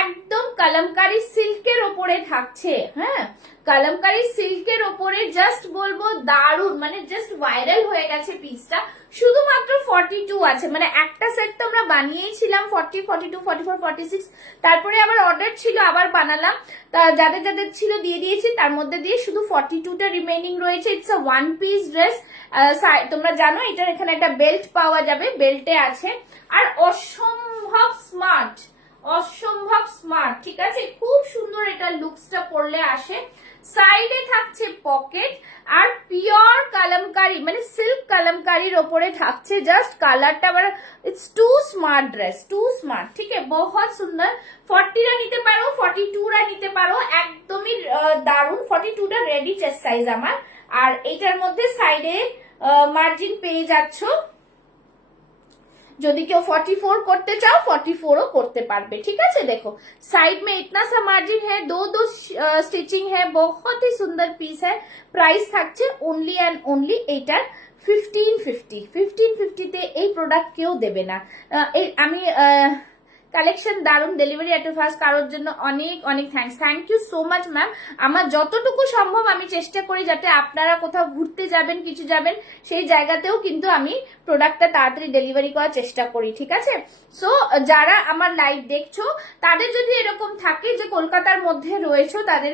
একদম কালামকারী সিল্কের ওপরে থাকছে। হ্যাঁ, কালামকারী সিল্কের ওপরে জাস্ট বলবো দারুণ, মানে জাস্ট ভাইরাল হয়ে গেছে পিসটা। শুধুমাত্র 42 আছে, মানে একটা সেট তো আমরা বানিয়েছিলাম 40, 42, 44, 46, তারপরে আবার অর্ডার ছিল, আবার বানালাম। তা যাদের যাদের ছিল দিয়ে দিয়েছি, তার মধ্যে দিয়ে শুধু 42টা রিমেইনিং রয়েছে। It's a one piece dress, তোমরা জানো এটার এখানে একটা বেল্ট পাওয়া যাবে, বেল্টে আছে। আর অসম্ভব স্মার্ট, অসম্ভব স্মার্ট, ঠিক আছে? খুব সুন্দর এটা লুকসটা পরলে আসে। সাইডে থাকছে পকেট, আর পিওর কালামকারি মানে সিল্ক কালামকারির ওপরে থাকছে। জাস্ট কালারটা আবার it's too smart dress, too smart, ঠিক আছে? বহুত সুন্দর। 40রা নিতে পারো, 42রা নিতে পারো, একদমই দারুণ। 42টা রেডি চেস্ট সাইজ আমার, আর এইটার মধ্যে সাইডে মার্জিন পেয়ে যাচ্ছ। যদি কেউ 44 করতে চাও 44ও করতে পারবে, ঠিক আছে? देखो साइड में इतना सा मार्जिन है, दो स्टिचिंग है, बहुत ही सुंदर पीस है। प्राइस থাকছে ओनली एंड ओनली এটার 1550। 1550 তে এই প্রোডাক্ট কেউ দেবে না। আমি কালেকশন দারুন, ডেলিভারি এত ফাস্ট, কারোর জন্য অনেক অনেক thanks. Thank you so much ma'am. আমার যতটুকু সম্ভব আমি চেষ্টা করি যাতে আপনারা কোথাও ঘুরতে যাবেন, কিছু যাবেন, সেই জায়গাতেও কিন্তু আমি প্রোডাক্টটা তাড়াতাড়ি ডেলিভারি করার চেষ্টা করি, ঠিক আছে? সো যারা আমার লাইভ দেখছো, তাদের যদি এরকম থাকে যে কলকাতার মধ্যে রয়েছে, তাদের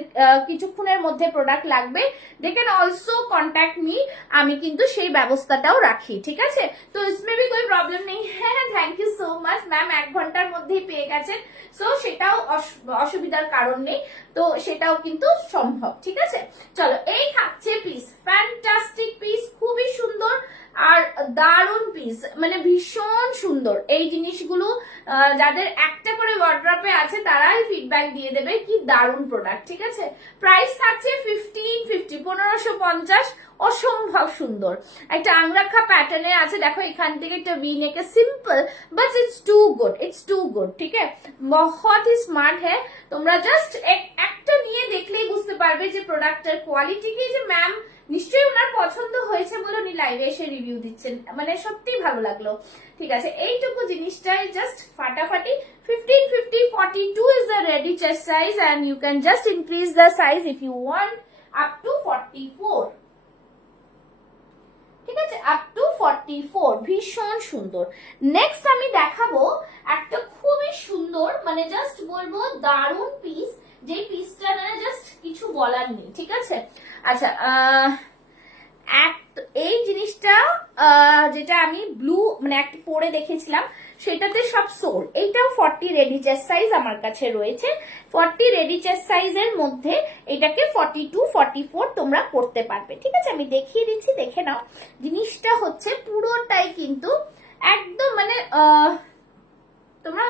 কিছুক্ষণের মধ্যে প্রোডাক্ট লাগবে, they can also contact me, আমি কিন্তু সেই ব্যবস্থাটাও রাখি, ঠিক আছে? তো ইসমে ভি কোই প্রবলেম নেই। হ্যাঁ, thank you so much ma'am, 1 ঘন্টার মধ্যেই পেয়ে গেছেন। সো সেটাও অসুবিধার কারণ নেই, তো সেটাও কিন্তু সম্ভব, ঠিক আছে? চলো এই থাকছে পিস, ফ্যান্টাস্টিক পিস, খুবই সুন্দর আর দারুণ পিস, মানে ভীষণ সুন্দর। এই জিনিসগুলো যাদের একটা করে ওয়ার্ড্রপে আছে তারাই ফিডব্যাক দিয়ে দেবে কি দারুণ প্রোডাক্ট, ঠিক আছে? প্রাইস থাকছে 1550, 1550। অসম্ভব সুন্দর একটা আংরাখা প্যাটার্নে আছে, দেখো এখান থেকে একটা V neck, simple but it's too good, it's too good, ঠিক আছে? বহুত হি স্মার্ট হ্যাঁ। তোমরা জাস্ট একটা নিয়ে দেখলেই বুঝতে পারবে যে প্রোডাক্টের কোয়ালিটি কি, যে ম্যাম নিশ্চয়ই ওনার পছন্দ হয়েছে বলে উনি লাইভে এসে রিভিউ দিচ্ছেন, মানে সত্যি ভালো লাগলো, ঠিক আছে? এইটুকু জিনিসটাই জাস্ট ফাটাফাটি। 1550, 42 is the ready chest size and you can just increase the size if you want up to 44, ঠিক আছে? আপ টু 44, ভীষণ সুন্দর। নেক্সট আমি দেখাবো একটা খুবই সুন্দর, মানে জাস্ট বলবো দারুণ পিস, যে পিসটা না জাস্ট কিছু বলার নেই, ঠিক আছে? আচ্ছা এই জিনিসটা যেটা আমি ব্লু মানে একটা পরে দেখেছিলাম সেটাতে সব সোল। এইটাও 40 রেডি চেস্ট সাইজ আমার কাছে রয়েছে। 40 রেডি চেস্ট সাইজের মধ্যে এটাকে 42 44 তোমরা করতে পারবে। ঠিক আছে, আমি দেখিয়ে দিচ্ছি, দেখে নাও। জিনিসটা হচ্ছে পুরোটাই কিন্তু একদম মানে তোমরা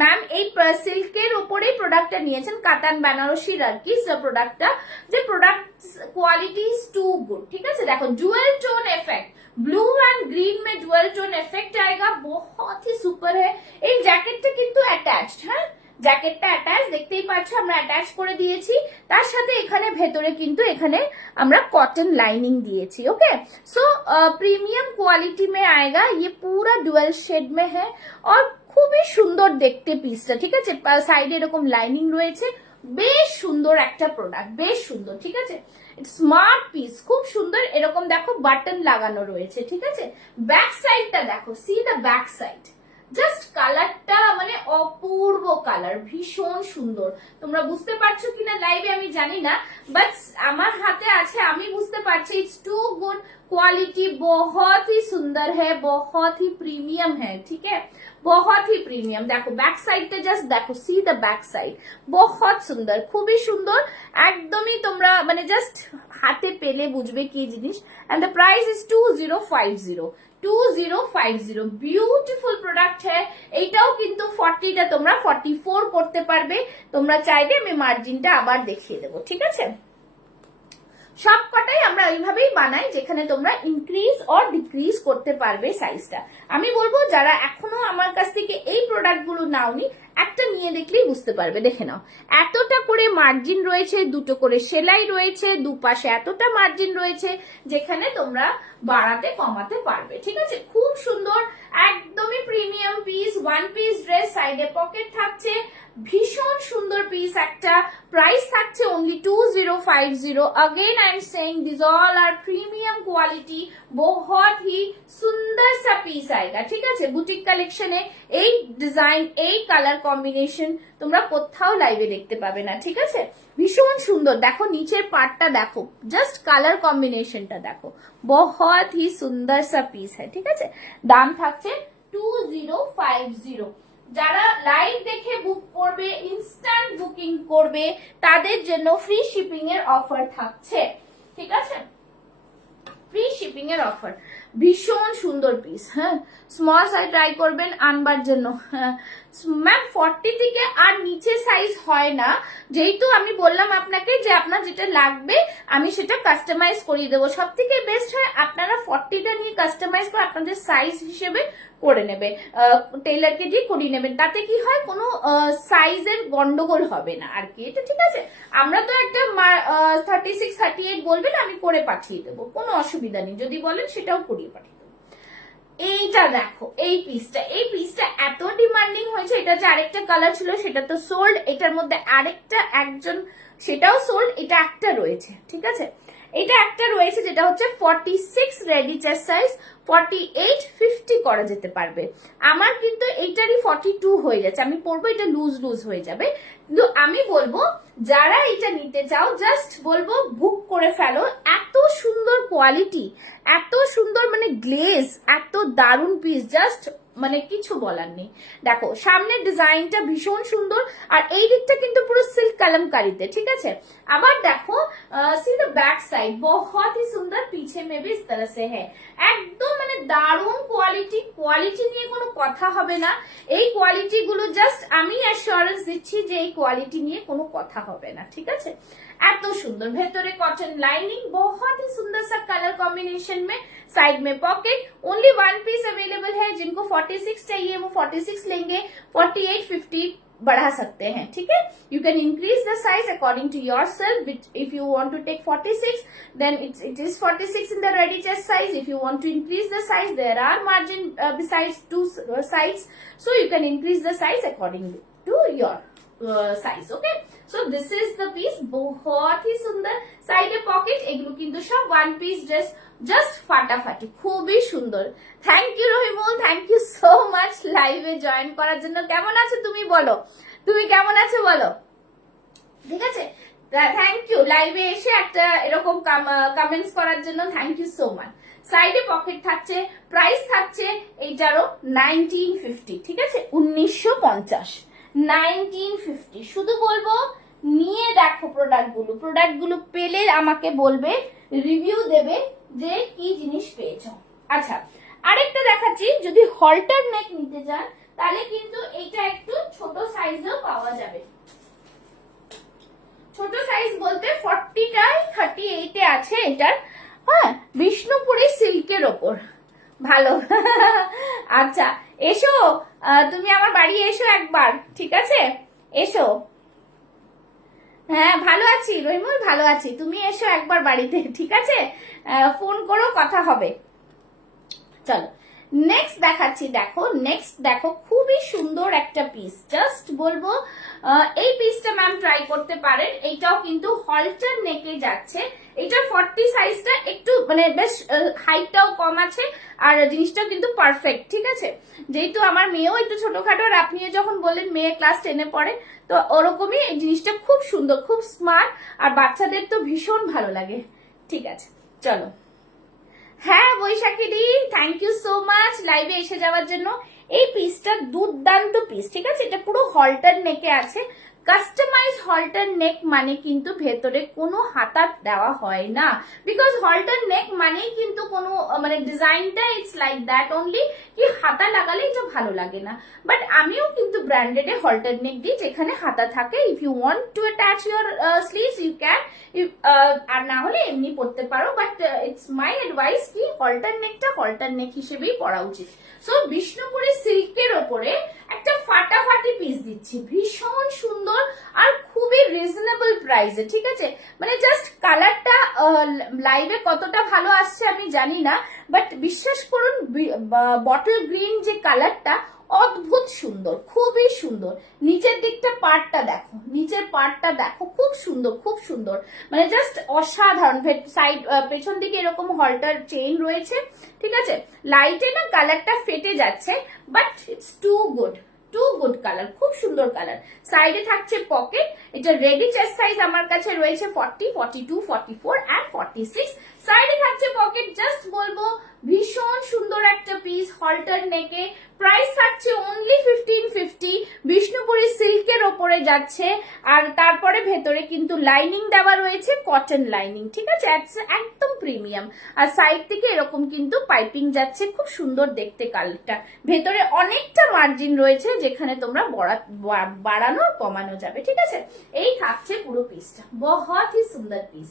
ম্যাম এই সিল্কের উপরেই প্রোডাক্টটা নিয়েছেন, কাতান বেনারসির আর কি প্রোডাক্টটা, যে product quality is too good. ठीक है, देखो dual tone effect, blue and green में डुअल टोन इफेक्ट आएगा, बहुत ही सुपर है। এই জ্যাকেটটা কিন্তু অ্যাটাচড, হ্যাঁ জ্যাকেটটা অ্যাটাচ, দেখতেই পাচ্ছ আমরা অ্যাটাচ করে দিয়েছি। তার সাথে এখানে ভেতরে কিন্তু এখানে আমরা কটন লাइनिंग দিয়েছি। ओके, सो प्रीमियम क्वालिटी में आएगा, ये पूरा डुअल शेड में है और খুবই সুন্দর দেখতে পিসটা। ঠিক আছে, সাইডে এরকম লাইনিং রয়েছে, বেশ সুন্দর একটা প্রোডাক্ট, বেশ সুন্দর। ঠিক আছে, স্মার্ট পিস, খুব সুন্দর। এরকম দেখো বাটন লাগানো রয়েছে। ঠিক আছে, ব্যাক সাইডটা দেখো, C the back side, just কালারটা মানে অপূর্ব কালার, ভীষণ সুন্দর। তোমরা বুঝতে পারছো কিনা লাইভে আমি জানি না, বাট আমার হাতে আছে, আমি বুঝতে পারছি। इट्स टू गुड, क्वालिटी बहुत ही सुंदर है, बहुत ही प्रीमियम है। ठीक है, बहुत ही प्रीमियम। देखो बैक साइडটা জাস্ট দেখো, সি দ্য ব্যাক সাইড, বহুত সুন্দর, খুবই সুন্দর। একদমই তোমরা মানে জাস্ট হাতে পেলে বুঝবে কি জিনিস। And the price is 2050, 2050, beautiful product হ্যাঁ। এইটাও কিন্তু 40টা তোমরা 44 করতে পারবে। তোমরা চাইলে আমি মার্জিনটা আবার দেখিয়ে দেবো। ঠিক আছে, সবকটাই আমরা ওইভাবেই বানাই যেখানে তোমরা ইনক্রিজ অর ডিক্রিজ করতে পারবে সাইজটা। আমি বলবো যারা এখনো আমার কাছ থেকে এই প্রোডাক্টগুলো নাওনি, একটা নিয়ে দেখলেই বুঝতে পারবে। দেখে নাও, এতটা করে মার্জিন রয়েছে, দুটো করে সেলাই রয়েছে, দুপাশে এতটা মার্জিন রয়েছে যেখানে তোমরা বাড়াতে কমাতে পারবে। ঠিক আছে, খুব সুন্দর, একদমই premium piece, one piece dress, সাইডে পকেট থাকছে, ভীষণ সুন্দর পিস একটা। প্রাইস থাকছে only 2050। Again I am saying this all are premium quality, बहुत ही सुंदर सा पीस आएगा। ঠিক আছে, বুটিক কালেকশনে এই ডিজাইন, এই কালার কম্বিনেশন তোমরা কোথাও লাইভে দেখতে পাবে না। ঠিক আছে, ভীষণ সুন্দর। দেখো নিচের পার্টটা দেখো, জাস্ট কালার কম্বিনেশনটা দেখো, बहुत ही सुंदर सा पीस है। ঠিক আছে, দাম থাকছে 2050। যারা লাইভ দেখে বুক করবে, ইনস্ট্যান্ট বুকিং করবে, তাদের জন্য ফ্রি শিপিং এর অফার থাকছে। ঠিক আছে, ফ্রি শিপিং এর অফার, ভীষণ সুন্দর পিস। হ্যাঁ, স্মল সাইজ ট্রাই করবেন আনবার জন্য। ম্যাম 40 থেকে আর নিচে সাইজ হয় না, যেহেতু আমি বললাম আপনাকে যে আপনার যেটা লাগবে আমি সেটা কাস্টমাইজ করিয়ে দেবো। সব থেকে বেস্ট হয় আপনারা 40টা নিয়ে কাস্টমাইজ করে আপনাদের সাইজ হিসেবে করে নেবে, টেইলারকে দিয়ে করিয়ে নেবেন। তাতে কি হয়, কোনো সাইজের গন্ডগোল হবে না আর কি। এটা ঠিক আছে, আমরা তো একটা 36 38 বলবেন, আমি করে পাঠিয়ে দেবো, কোনো অসুবিধা নেই। যদি বলেন সেটাও করিয়ে পাঠিয়ে দেবো। এইটা দেখো, এই পিসটা এত ডিমান্ডিং হয়েছে। এটা যে আরেকটা কালার ছিল সেটা তো সোল্ড, এটার মধ্যে আরেকটা একজন সেটাও সোল্ড, এটা একটা রয়েছে। ঠিক আছে, এটা একটা রয়েছে যেটা হচ্ছে 46 রেডি চেস্ট সাইজ, 48 50 করা যেতে পারবে। আমার কিন্তু এইটারই 42 হয়ে যাচ্ছে, আমি পরবো, এটা লুজ লুজ হয়ে যাবে। কিন্তু আমি বলবো যারা এটা নিতে চাও জাস্ট বলবো বুক করে ফেলো। এত সুন্দর কোয়ালিটি, এত সুন্দর মানে গ্লেজ, এত দারুন পিস, জাস্ট মানে কিছু বলার নেই। দেখো সামনের ডিজাইনটা ভীষণ সুন্দর, আর এই দিকটা কিন্তু পুরো সিল্ক কলমকারিতে। ঠিক আছে, আবার দেখো सी द बैक साइड, बहुत ही सुंदर, पीछे में भी इस तरह से है। একদম মানে দারুণ কোয়ালিটি, কোয়ালিটি নিয়ে কোনো কথা হবে না। এই কোয়ালিটি গুলো জাস্ট আমি অ্যাসিওরেন্স দিচ্ছি যে এই কোয়ালিটি নিয়ে কোনো কথা হবে না। ঠিক আছে, এত সুন্দর, ভেতরে কটন লাইনিং, बहुत ही सुंदर सा कलर कॉम्बिनेशन में, साइड में pocket. Only one piece available है, जिनको 46 चाहिए वो 46 लेंगे, 48 50 बढ़ा सकते हैं। ठीक है, you can increase the size according to yourself. If you want to take 46 then it is 46 in the ready chest size. If you want to increase the size, there are margin besides two sides, so you can increase the size according to your size. Okay, so this is the piece, बहुत ही सुंदर। साइडे पॉकेट, एगुलो किंतु सब वन पीस ड्रेस, জাস্ট ফাটাফাটি, খুবই সুন্দর। Thank you Rahimul, thank you so much লাইভে জয়েন করার জন্য। কেমন আছো তুমি বলো, তুমি কেমন আছো বলো। ঠিক আছে, থ্যাংক ইউ, লাইভে এসে একটা এরকম কমেন্টস করার জন্য থ্যাংক ইউ সো মাচ। সাইডে পকেট থাকছে, প্রাইস থাকছে এইটারও 1950, ঠিক আছে, 1950, 1950। শুধু বলবো নিয়ে দেখো প্রোডাক্টগুলো পেলে আমাকে বলবে, রিভিউ দেবে যে কি জিনিস পেয়েছো। আচ্ছা, আরেকটা দেখাচ্ছি, যদি হল্টার নেক নিতে চান তাহলে কিন্তু এইটা একটু ছোট সাইজেও পাওয়া যাবে। ছোট সাইজ বলতে 40টায় 38 এ আছে এটার। হ্যাঁ, বিষ্ণুপুরি সিল্কের ওপর, ভালো। আচ্ছা, এসো, তুমি আমার বাড়ি এসো একবার, ঠিক আছে, এসো। হ্যাঁ, ভালো আছি রহিমুল, ভালো আছি, তুমি এসো একবার বাড়িতে, ঠিক আছে, ফোন করো, কথা হবে। চলো নেক্সট দেখাচ্ছি, দেখো খুবই সুন্দর একটা পিস, জাস্ট বলবো এই পিসটা ম্যাম ট্রাই করতে পারেন। এইটাও কিন্তু হলটার নেকে যাচ্ছে, এটা 40 সাইজটা একটু মানে বেশ হাইটটাও কম আছে, আর জিনিসটাও কিন্তু পারফেক্ট, ঠিক আছে। যেহেতু আমার মেয়েও একটু ছোটখাটো, আর আপনিও যখন বললেন মেয়ে ক্লাস 10-এ পড়ে, তো ওরকমই এই জিনিসটা খুব সুন্দর, খুব স্মার্ট, আর বাচ্চাদের তো ভীষণ ভালো লাগে। ঠিক আছে, চলো। হ্যাঁ বৈশাখী দি, থ্যাংক ইউ সো মাচ লাইভে এসে যাওয়ার জন্য। এই পিসটা দুর্দান্ত পিস, ঠিক আছে, এটা পুরো হল্টার নেকে আছে। কাস্টমাইজ হল্টার নেক মানে কিন্তু ভেতরে কোনো হাতা দেওয়া হয় না, বিকজ হল্টার নেক মানেই কিন্তু কোনো মানে ডিজাইনটা ইটস লাইক দ্যাট অনলি, কি হাতা লাগালে এটা ভালো লাগে না। বাট আমিও কিন্তু ব্র্যান্ডেড এ হল্টার নেক দিই যেখানে হাতা থাকে। If you want to attach your sleeves you can, আর না হলে এমনি পড়তে পারো, বাট ইটস মাই অ্যাডভাইস কি হল্টার নেকটা হল্টার নেক হিসেবেই পরা উচিত। সো বিষ্ণুপুরি সিল্কের ওপরে একটা ফাটাফাটি পিস দিচ্ছি, ভীষণ সুন্দর আর খুবই রিজনেবল প্রাইসে, ঠিক আছে। মানে জাস্ট কালারটা লাইভে কতটা ভালো আসছে আমি জানি না, বাট বিশ্বাস করুন বটল গ্রিন যে কালারটা অদ্ভুত সুন্দর, খুবই সুন্দর। নিচের দিকটা পার্টটা দেখো, নিচের পার্টটা দেখো, খুব সুন্দর, খুব সুন্দর, মানে জাস্ট অসাধারণ। সাইড পেছন দিকে এরকম হল্টার চেইন রয়েছে, ঠিক আছে। লাইটে না কালারটা ফেটে যাচ্ছে, but it's too good colour, খুব সুন্দর কালার। সাইডে থাকছে পকেট, এটা রেডি চেস্ট সাইজ আমার কাছে রয়েছে 40, 42, 44 এন্ড 46। সাইডে থাকছে পকেট, জাস্ট বলবো ভীষণ সুন্দর একটা পিস হল্টার নেকে। প্রাইস থাকছে অনলি 1550, বিষ্ণুপুরি সিল্কের ওপরে যাচ্ছে, আর তারপরে ভেতরে কিন্তু লাইনিং দেওয়া রয়েছে, কটন লাইনিং, ঠিক আছে, একদম প্রিমিয়াম। আর সাইড থেকে এরকম কিন্তু পাইপিং যাচ্ছে, খুব সুন্দর দেখতে কালারটা। ভেতরে অনেকটা মার্জিন রয়েছে যেখানে তোমরা বাড়ানো কমানো যাবে, ঠিক আছে। এই থাকছে পুরো পিসটা, বহুত হি সুন্দর পিস,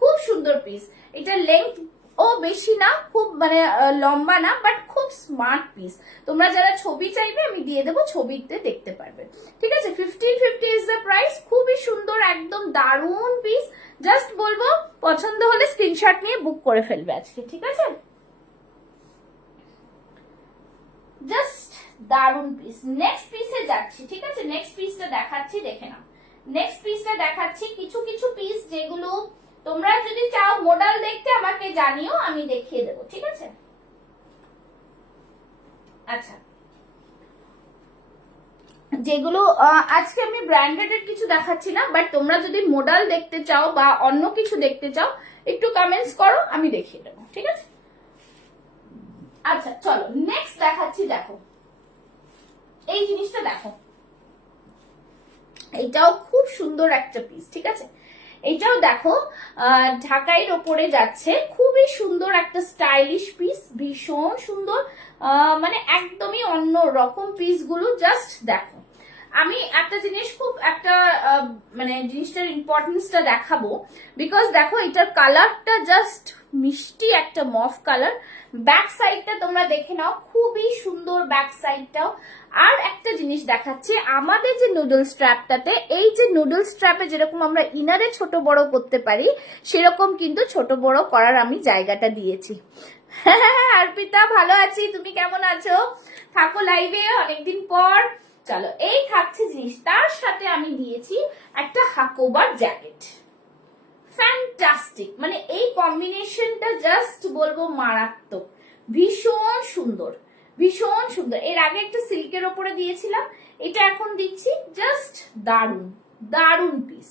খুব সুন্দর পিস। এটা লেন্থ ও বেশি না, খুব মানে লম্বা না, বাট খুব স্মার্ট পিস। তোমরা যারা ছবি চাইবে আমি দিয়ে দেবো, ছবিতে দেখতে পারবে, ঠিক আছে। 1550 ইজ দ্য প্রাইস, খুবই সুন্দর, একদম দারুণ পিস। জাস্ট বলবো পছন্দ হলে স্ক্রিনশট নিয়ে বুক করে ফেলবে আজকে, ঠিক আছে। জাস্ট দারুণ পিস। নেক্সট পিসে যাচ্ছি, ঠিক আছে, নেক্সট পিসটা দেখাচ্ছি, দেখে নাও। নেক্সট পিসটা দেখাচ্ছি, কিছু কিছু পিস যেগুলো তোমরা যদি চাও মডেল দেখতে আমাকে জানিও, আমি দেখিয়ে দেবো, ঠিক আছে। আচ্ছা, যেগুলো আজকে আমি ব্র্যান্ডেড এর কিছু দেখাচ্ছি না, বাট তোমরা যদি মডেল দেখতে চাও বা অন্য কিছু দেখতে চাও একটু কমেন্টস করো, আমি দেখিয়ে দেবো, ঠিক আছে। আচ্ছা চলো নেক্সট দেখাচ্ছি, দেখো এই জিনিসটা দেখো, এটাও খুব সুন্দর একটা পিস, ঠিক আছে। এটাও দেখো ঢাকাইয়ের ওপরে যাচ্ছে, খুবই সুন্দর একটা স্টাইলিশ পিস, ভীষণ সুন্দর, মানে একদমই অন্য রকম পিস গুলো। জাস্ট দেখো, আমি একটা জিনিস খুব একটা মানে জিনিসটার ইম্পর্টেন্সটা দেখাবো, বিকজ দেখো এটার কালারটা জাস্ট মিষ্টি একটা মফ কালার। ব্যাক সাইডটা তোমরা দেখে নাও, খুবই সুন্দর ব্যাক সাইডটাও। আর একটা জিনিস দেখাচ্ছে, আমাদের যে নুডল স্ট্র্যাপটাতে, এই যে নুডল স্ট্র্যাপে যেরকম আমরা ইনারে ছোট বড় করতে পারি, সেরকম কিন্তু ছোট বড় করার আমি জায়গাটা দিয়েছি। হ্যাঁ অর্পিতা, ভালো আছি, তুমি কেমন আছো? থাকো লাইভে অনেকদিন পর। চলো, এই থাকছে জিনিস, তার সাথে আমি দিয়েছি একটা হাকোবার জ্যাকেট। ফ্যান্টাস্টিক, মানে এই কম্বিনেশনটা জাস্ট বলবো মারাত্মক, ভীষণ সুন্দর, ভীষণ সুন্দর। এর আগে একটা সিল্কের ওপরে দিয়েছিলাম, এটা এখন দিচ্ছি, জাস্ট দারুণ দারুণ পিস,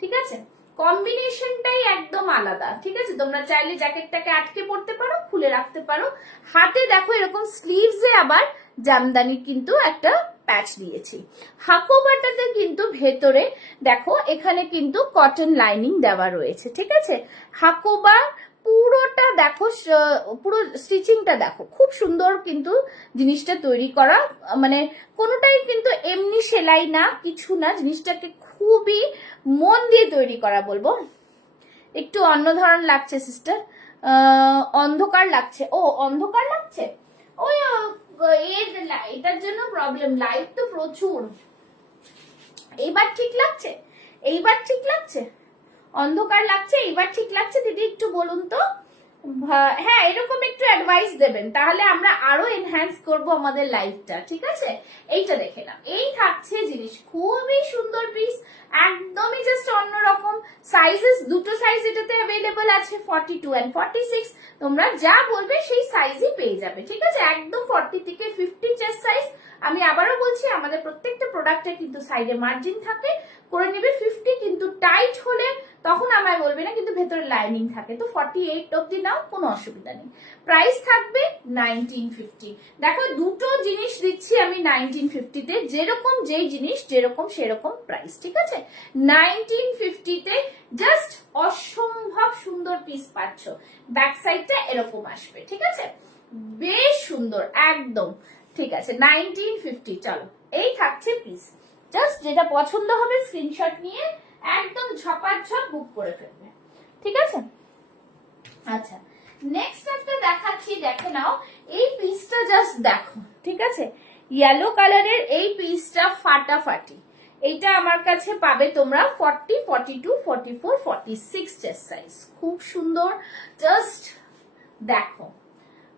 ঠিক আছে। কম্বিনেশনটাই একদম আলাদা, ঠিক আছে। তোমরা চাইলে জ্যাকেটটাকে আটকে পড়তে পারো, খুলে রাখতে পারো। হাতে দেখো এরকম স্লিভসে আবার জামদানি কিন্তু একটা প্যাচ দিয়েছি। হাকোবাটাতে কিন্তু ভেতরে দেখো এখানে কিন্তু কটন লাইনিং দেওয়া রয়েছে, ঠিক আছে। হাকোবা পুরোটা দেখো, পুরো স্টিচিংটা দেখো, খুব সুন্দর কিন্তু জিনিসটা তৈরি করা, মানে কোনোটাই কিন্তু এমনি সেলাই না, কিছু না, জিনিসটাকে খুবই মন দিয়ে তৈরি করা বলবো। একটু অন্য ধরন লাগছে সিস্টার, অন্ধকার লাগছে। ও অন্ধকার লাগছে, ওই এটার জন্য প্রবলেম, লাইট তো প্রচুর। এইবার ঠিক লাগছে, এইবার ঠিক লাগছে, অন্ধকার লাগছে, এইবার ঠিক লাগছে দিদি, একটু বলুন তো। হ্যাঁ, এরকম একটু অ্যাডভাইস দেবেন, তাহলে আমরা আরো এনহ্যান্স করব আমাদের লাইফটা, ঠিক আছে। এইটা দেখে নাও, এই থাকছে জিনিস, খুবই সুন্দর পিস, একদমই জাস্ট অন্যরকম। সাইজেস দুটো সাইজ এটাতে অ্যাভেলেবল আছে, 42 and 46। তোমরা যা বলবে সেই সাইজই পেয়ে যাবে, ঠিক আছে। একদম 40 থেকে 50 চেস্ট সাইজ। আমি আবারও বলছি, আমাদের প্রত্যেকটা প্রোডাক্টে কিন্তু সাইডে মার্জিন থাকে, করে নিবে 50, কিন্তু টাইট হলে তখন আমায় বলবে না, কিন্তু ভেতরে লাইনিং থাকে, তো 48 অব্দি নাও, কোনো অসুবিধা নেই। প্রাইস থাকবে 1950। দেখো দুটো জিনিস দিচ্ছি আমি 1950-তে, যেরকম যেই জিনিস যেরকম সেরকম প্রাইস, ঠিক আছে। 1950-তে জাস্ট অসম্ভব সুন্দর পিস পাচ্ছ। ব্যাক সাইডটা এরকম আসবে, ঠিক আছে, বেশ সুন্দর একদম, ঠিক আছে। 1950। চলো, এই থাকছে পিস, জাস্ট যেটা পছন্দ হবে স্ক্রিনশট নিয়ে একদম ঝপাঝপ বুক করে ফেলবে, ঠিক আছে। আচ্ছা, নেক্সট একটা দেখাচ্ছি, দেখে নাও। এই পিসটা জাস্ট দেখো, ঠিক আছে, ইয়েলো কালারের এই পিসটা ফাটাফাটি। এইটা আমার কাছে পাবে তোমরা 40, 42, 44, 46 চেস্ট সাইজ, খুব সুন্দর। জাস্ট দেখো,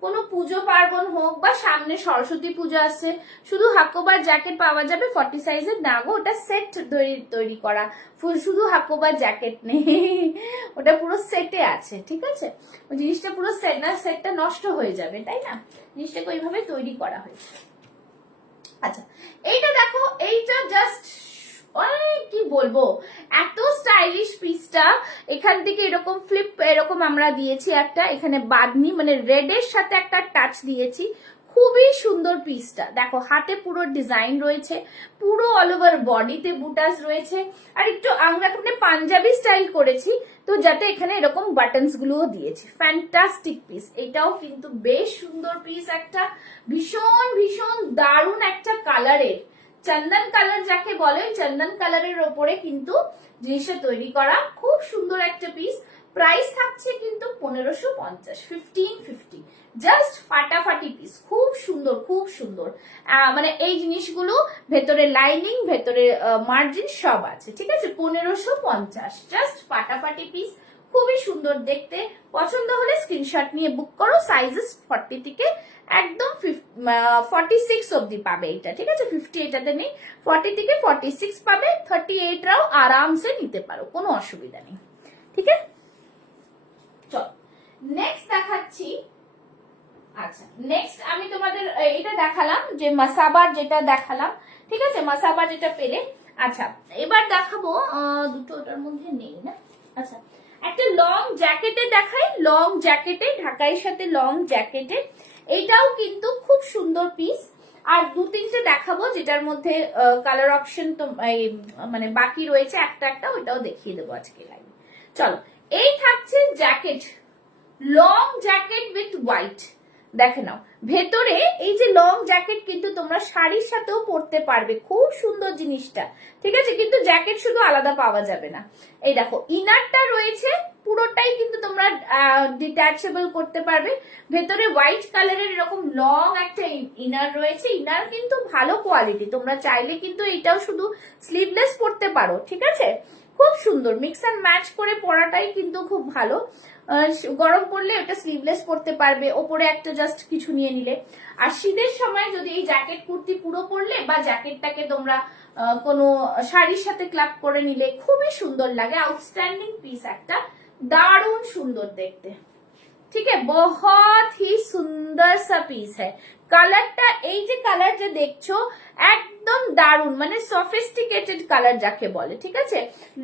কোনো পুজো পার্বণ হোক বা সামনে সরস্বতী পুজো আসছে, শুধু হাকোবার জ্যাকেট পাওয়া যাবে 40 সাইজের, না গো, ওটা সেট তৈরি করা, শুধু হাকোবার জ্যাকেট নেই, ওটা পুরো সেটে আছে, ঠিক আছে। ওই জিনিসটা পুরো সেট না, সেটটা নষ্ট হয়ে যাবে, তাই না, জিনিসটাকে ওইভাবে তৈরি করা হয়েছে। আচ্ছা, এইটা দেখো, এইটা জাস্ট কি বলবো, এত স্টাইলিশ পিসটা। এখান থেকে এরকম ফ্লিপ এরকম আমরা দিয়েছি একটা, এখানে বাদনি মানে রেডের সাথে একটা টাচ দিয়েছি, খুবই সুন্দর পিসটা। দেখো হাতে পুরো ডিজাইন রয়েছে, পুরো অল ওভার বডিতে বুটাস রয়েছে, আর একটু আমরা এখানে পাঞ্জাবি স্টাইল করেছি, তো যাতে এখানে এরকম বাটনস গুলোও দিয়েছি। ফ্যান্টাস্টিক পিস, এটাও কিন্তু বেশ সুন্দর পিস একটা, ভীষণ ভীষণ দারুণ একটা কালারের, চন্দন কালার যাকে বলে, চন্দন কালারের ওপরে কিন্তু জিনিসটা তৈরি করা, খুব সুন্দর একটা পিস। প্রাইস থাকছে কিন্তু 1550, 1550, জাস্ট ফাটাফাটি পিস, খুব সুন্দর, খুব সুন্দর। মানে এই জিনিসগুলো ভেতরে লাইনিং, ভেতরে মার্জিন সব আছে, ঠিক আছে। 1550, জাস্ট ফাটাফাটি পিস, খুবই সুন্দর দেখতে। পছন্দ হলে স্ক্রিনশট নিয়ে বুক করো। সাইজেস 40 থেকে একদম 46 অব্দি পাবে এটা, ঠিক আছে। 50 এটাতে নেই, 40 থেকে 46 পাবে। 38রাও আরামসে নিতে পারো, কোনো অসুবিধা নেই, ঠিক আছে। চল নেক্সট দেখাচ্ছি। আচ্ছা, নেক্সট আমি তোমাদের এটা দেখালাম, যে মাসাবার যেটা দেখালাম, ঠিক আছে, মাসাবার যেটা পেলে। আচ্ছা, এবার দেখাবো দুটো, ওটার মধ্যে নেই না। আচ্ছা, একটা লং জ্যাকেটে দেখাই, লং জ্যাকেটে, ঢাকাইয়ের সাথে লং জ্যাকেটে, এইটাও কিন্তু খুব সুন্দর পিস। আর দু তিনটে দেখাবো যেটার মধ্যে কালার অপশন তো মানে বাকি রয়েছে একটা একটা, ওইটাও দেখিয়ে দেবো আজকে লাইভে। চলো, এই থাকছে jacket, long jacket with white, দেখে নাও। ভেতরে এই যে লং জ্যাকেট কিন্তু তোমরা শাড়ির সাথেও পরতে পারবে, খুব সুন্দর জিনিসটা, ঠিক আছে। কিন্তু জ্যাকেট শুধু আলাদা পাওয়া যাবে না। এই দেখো, ইনারটা রয়েছে পুরোটাই কিন্তু তোমরা ডিট্যাচেবল করতে পারবে। ভেতরে হোয়াইট কালারের এরকম লং একটা ইনার রয়েছে, ইনার কিন্তু ভালো কোয়ালিটি, তোমরা চাইলে কিন্তু এটাও শুধু স্লিভলেস পরতে পারো, ঠিক আছে। খুব সুন্দর, মিক্স অ্যান্ড ম্যাচ করে পরাটাই কিন্তু খুব ভালো। গরম পড়লে ওটা স্লিভলেস পরতে পারবে, ওপরে একটা জাস্ট কিছু নিয়ে নিলে। আর শীতের সময় যদি এই জ্যাকেট কুর্তি পুরো পরলে, বা জ্যাকেটটাকে তোমরা কোনো শাড়ির সাথে ক্লাব করে নিলে খুবই সুন্দর লাগে। আউটস্ট্যান্ডিং পিস একটা, দারুণ সুন্দর দেখতে, ठीक है। बहुत ही सुंदर सा पीस है, কালারটা, এই যে কালার যে দেখছো একদম দারুন, মানে সফিস্টিকেটেড কালার যাকে বলে, ঠিক আছে।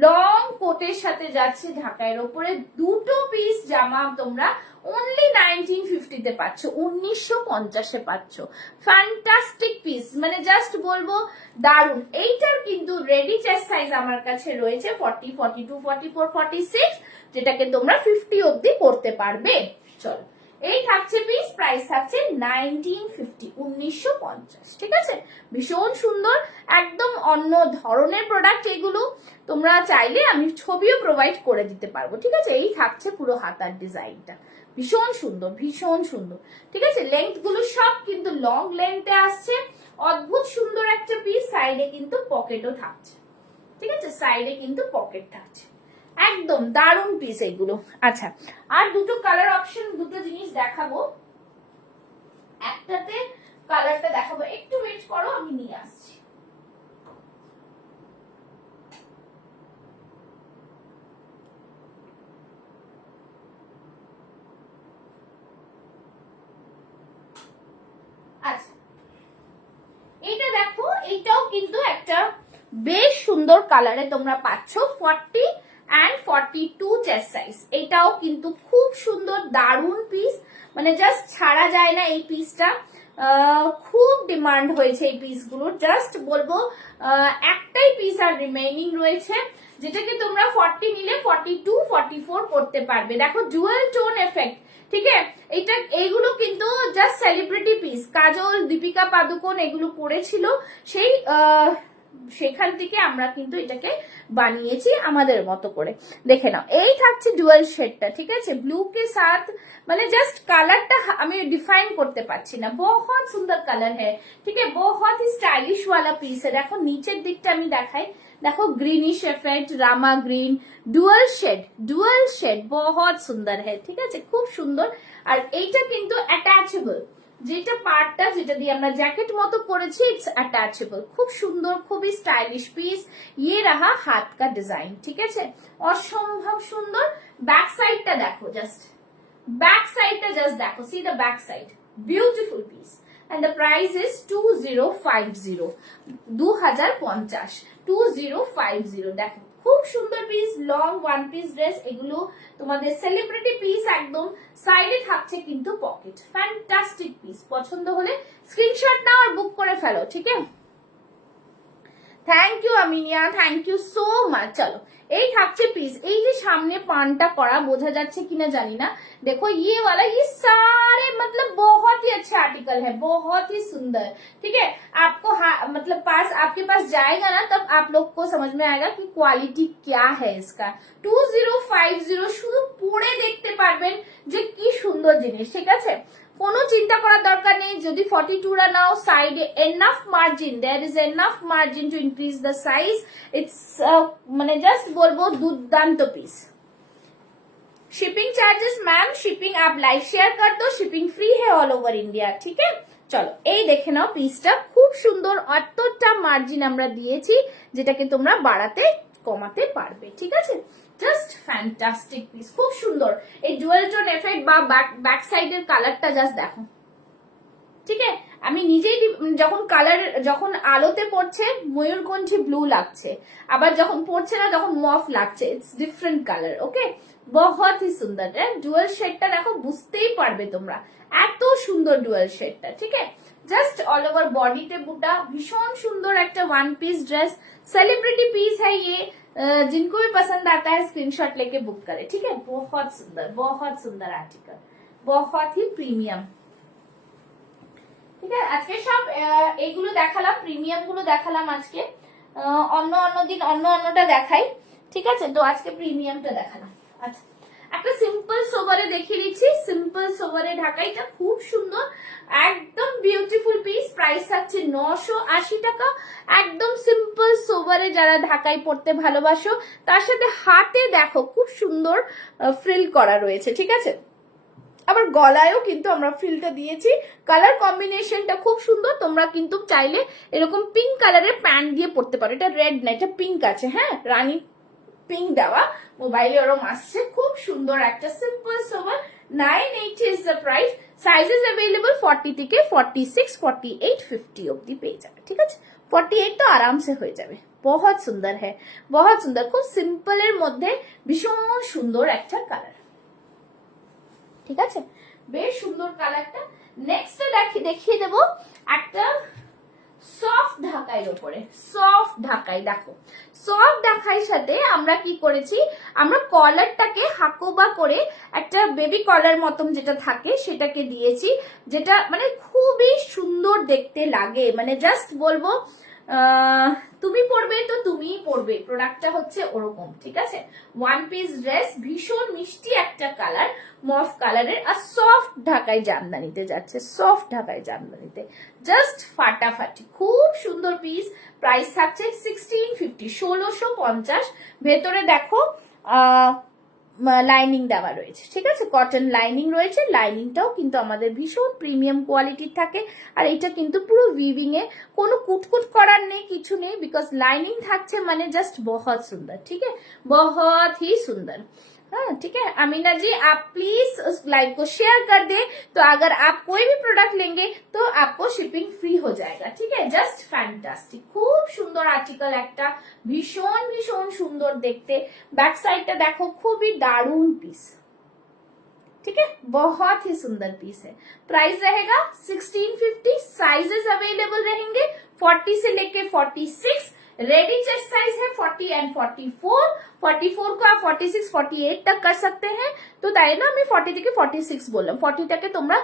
লং কোটের সাথে যাচ্ছে ঢাকাইয়ের ওপরে, দুটো পিস জামা তোমরা অনলি 1950 তে পাচ্ছ, 1950 পাচ্ছ। ফ্যান্টাস্টিক পিস, মানে জাস্ট বলবো দারুন। এইটার কিন্তু রেডি চেস্ট সাইজ আমার কাছে রয়েছে 40, 42, 44, 46, যেটাকে তোমরা 50 অবধি করতে পারবে। চলো, এই থাকছে পিস, প্রাইস থাকছে 1950, 1950, ঠিক আছে। ভীষণ সুন্দর, একদম অন্য ধরনের প্রোডাক্ট এগুলো। তোমরা চাইলে আমি ছবিও প্রোভাইড করে দিতে পারবো, ঠিক আছে। এই থাকছে পুরো হাতার ডিজাইনটা, ভীষণ সুন্দর, ভীষণ সুন্দর, ঠিক আছে। লেন্থ গুলো সব কিন্তু লং লেন্থে আসছে, অদ্ভুত সুন্দর একটা পিস। সাইডে কিন্তু পকেটও থাকছে, ঠিক আছে, সাইডে কিন্তু পকেট থাকছে, একদম দারুন পিস এগুলো। আচ্ছা, আর দুটো কালার অপশন, দুটো জিনিস দেখাবো। একটাতে কালারটা দেখাবো, একটু ওয়েট করো, আমি নিয়ে আসছি। আচ্ছা, এটা দেখো, এইটাও কিন্তু একটা বেশ সুন্দর কালারে তোমরা পাচ্ছ, 40 and 42 চেস্ট সাইজ। এটাও কিন্তু খুব সুন্দর দারুন পিস, মানে জাস্ট ছাড়া যায় না এই পিসটা। খুব ডিমান্ড হয়েছে এই পিসগুলোর, জাস্ট বলবো একটাই পিস আর রিমেইনিং রয়েছে, যেটাকে তোমরা 40 নিলে 42, 44 করতে পারবে। দেখো ডুয়াল টোন এফেক্ট, ঠিক আছে। এটা এইগুলো কিন্তু জাস্ট সেলিব্রিটি পিস, কাজল, দীপিকা পাদুকোন এগুলো পরেছিল, সেই সেখান থেকে আমরা কিন্তু এটাকে বানিয়েছি আমাদের মতো করে। দেখে নাও, এই থাকছে ডুয়াল শেডটা, ঠিক আছে, ব্লু কে সাথ, মানে জাস্ট কালারটা আমি ডিফাইন করতে পারছি না, বহুত সুন্দর কালার হ্যাঁ, ঠিক আছে, বহুত ही স্টাইলিশ वाला পিস है। দেখো নিচের দিকটা আমি দেখাই, দেখো গ্রিনিশ এফেক্ট, রামা গ্রিন, ডুয়াল শেড বহুত সুন্দর হ্যাঁ, ঠিক আছে, খুব সুন্দর। আর এইটা কিন্তু অ্যাটাচেবল, যেটা পার্টটা যেটা দিয়ে আমরা জ্যাকেট মতো করেছি, ইটস অ্যাটাচেবল, খুব সুন্দর, খুবই স্টাইলিশ পিস। ইয়ে রাহা হাত কা ডিজাইন, ঠিক আছে, অসম্ভব সুন্দর। ব্যাক সাইডটা দেখো, জাস্ট ব্যাক সাইডটা জাস্ট দেখো, C the back side, beautiful piece. and the price is 2050, 2050, 2050। দেখো খুব সুন্দর piece, long one piece dress, এগুলো তোমাদের সেলিব্রিটি পিস একদম। সাইডে থাকছে কিন্তু পকেট, ফ্যান্টাস্টিক পিস। পছন্দ হলে স্ক্রিনশট নাও আর বুক করে ফেলো, ঠিক আছে। Thank you Aminia, thank you so much. চলো, এই থাকছে পিস, এই যে সামনে পানটা করা, বোঝা যাচ্ছে কিনা জানি না। देखो ये वाला, ये सारे मतलब बहुत ही अच्छे आर्टिकल है, बहुत ही सुंदर, ठीक है। आपको मतलब पास आपके पास जाएगा ना, तब आप लोग को समझ में आएगा कि क्वालिटी क्या है इसका। 2050 শুধু পরে দেখতে পারবেন যে কি সুন্দর জিনিস, ঠিক আছে। কোনো চিন্তা করার দরকার নেই, যদি 42 রা নাও, সাইডে enough margin, there is enough margin to increase the size. It's মানে জাস্ট বলবো দুর্দান্ত পিস। शिपिंग चार्जेस मैम, शिपिंग आप लाइक शेयर कर दो, शिपिंग फ्री है ऑल ओवर इंडिया, ठीक है। চলো, এই দেখে নাও পিসটা, খুব সুন্দর, অতটা মার্জিন আমরা দিয়েছি যেটাকে তোমরা বাড়াতে কমাতে পারবে, ঠিক আছে। জাস্ট ফ্যান্টাস্টিক পিস, খুব সুন্দর। এই ডুয়াল টোন এফেক্ট বা ব্যাক সাইডের কালারটা জাস্ট দেখো, ঠিক আছে। আমি নিজেই যখন কালার, যখন আলোতে পড়ছে ময়ূরকণ্ঠী ব্লু লাগছে, আবার যখন পড়ছে না তখন মফ লাগছে, ইটস ডিফারেন্ট কালার, ওকে। বহুত হি সুন্দর, ডুয়াল শেডটা দেখো, বুঝতেই পারবে তোমরা এত সুন্দর ডুয়াল শেডটা, ঠিক আছে। জাস্ট অল ওভার বডিতে বুটা, ভীষণ সুন্দর একটা one piece dress, celebrity piece है ये। जिनको भी पसंद आता है स्क्रीनशॉट लेके बुक करें, ठीक है। बहुत सुंदर आर्टिकल, बहुत ही प्रीमियम, ঠিক আছে। আজকে সব এইগুলো দেখালাম, প্রিমিয়াম গুলো দেখালাম আজকে, অন্য দিন অন্যটা দেখাই, ঠিক আছে। তো আজকে প্রিমিয়ামটা দেখালাম। আচ্ছা, একটা সিম্পল সোভারে দেখিয়ে দিচ্ছি, সিম্পল সোভারে ঢাকাইটা খুব সুন্দর, একদম বিউটিফুল পিস। প্রাইস থাকছে 980 টাকা। একদম সিম্পল সোভারে যারা ঢাকাই পড়তে ভালোবাসো, তার সাথে হাতে দেখো খুব সুন্দর ফ্রিল করা রয়েছে, ঠিক আছে। আবার গলায়ও কিন্তু আমরা ফ্রিলটা দিয়েছি, কালার কম্বিনেশনটা খুব সুন্দর। তোমরা কিন্তু চাইলে এরকম পিঙ্ক কালারের প্যান্ট দিয়ে পড়তে পারো, এটা রেড না, এটা পিঙ্ক আছে, হ্যাঁ, রানী পিঙ্ক দেওয়া, মোবাইলে ওরম আসছে, খুব সুন্দর একটা simple sober. 980 is the price. Sizes available 40 থেকে 46 48 50 অবধি পেয়ে যাবে। ঠিক আছে, 48 তো আরামসে হয়ে যাবে। बहुत সুন্দর है, बहुत সুন্দর, খুব সিম্পল এর মধ্যে ভীষণ সুন্দর একটা কালার। ঠিক আছে, বেশ সুন্দর কালারটা। নেক্সট দেখিয়ে দেবো একটা সফট ঢাকাইয়ের উপরে। সফট ঢাকাই, দেখো সফট ঢাকাইয়ের সাথে আমরা কি করেছি, আমরা কলারটাকে হাকোবা করে একটা বেবি কলার মতন যেটা থাকে সেটাকে দিয়েছি, যেটা মানে খুবই সুন্দর দেখতে লাগে। মানে জাস্ট বলবো তুমি পরবে তো তুমিই পরবে, প্রোডাক্টটা হচ্ছে ওরকম। ঠিক আছে, ওয়ান পিস ড্রেস, ভীষণ মিষ্টি একটা কালার, মফ কালারের, আর সফট ঢাকাই জামদানিতে যাচ্ছে, সফট ঢাকাই জামদানিতে, জাস্ট ফাটাফাটি, খুব সুন্দর পিস। প্রাইস থাকছে 1650, 1650। ভেতরে দেখো লাইনিং দেওয়া রয়েছে। ঠিক আছে, কটন লাইনিং রয়েছে, লাইনিংটাও কিন্তু আমাদের ভীষণ প্রিমিয়াম কোয়ালিটির থাকে। আর এটা কিন্তু পুরো উইভিং এ, কোনো কুটকুট করার নেই, কিছু নেই, বিকজ লাइनिंग থাকছে মানে জাস্ট बहुत सुंदर। ठीक है, बहुत ही सुंदर। हाँ ठीक है, अमीना जी आप प्लीज उस लाइव को शेयर कर दे, तो अगर आप कोई भी प्रोडक्ट लेंगे तो आपको शिपिंग फ्री हो जाएगा। ठीक है, जस्ट फैंटास्टिक, खूब सुंदर आर्टिकल একটা, ভীষণ ভীষণ সুন্দর দেখতে। बैक साइडটা देखो, খুবই দারুণ পিস। ठीक है, बहुत ही सुंदर पीस है। प्राइस रहेगा 1650। साइजेस अवेलेबल रहेंगे 40 से लेके 46। रेडी चेस्ट साइज है 40 एंड 44। 44 को आप 46 48 तक कर सकते हैं। तो তাই না আমি 40 থেকে 46 বললাম, 40 টাকে তোমরা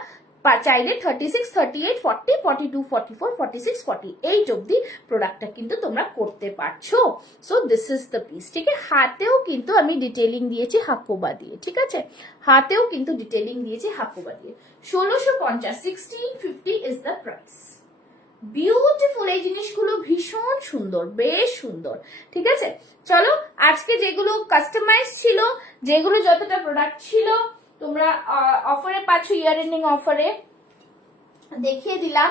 চাইলে 36 38 40 42 44 46 48 অবধি প্রোডাক্টটা কিন্তু তোমরা করতে পারছো। So this is the piece. ঠিক আছে, হাতেও কিন্তু আমি ডিটেইলিং দিয়েছি হাকোবা দিয়ে। ঠিক আছে, হাতেও কিন্তু ডিটেইলিং দিয়েছি হাকোবা দিয়ে। 1650, 1650 ইজ দ্য প্রাইস। বিউটিফুল, এই জিনিসগুলো ভীষণ সুন্দর, বেশ সুন্দর। ঠিক আছে, চলো আজকে যেগুলো কাস্টমাইজ ছিল, যেগুলো যতটা প্রোডাক্ট ছিল তোমরা অফারে পাচ্ছ, ইয়ার এন্ডিং অফারে দেখিয়ে দিলাম।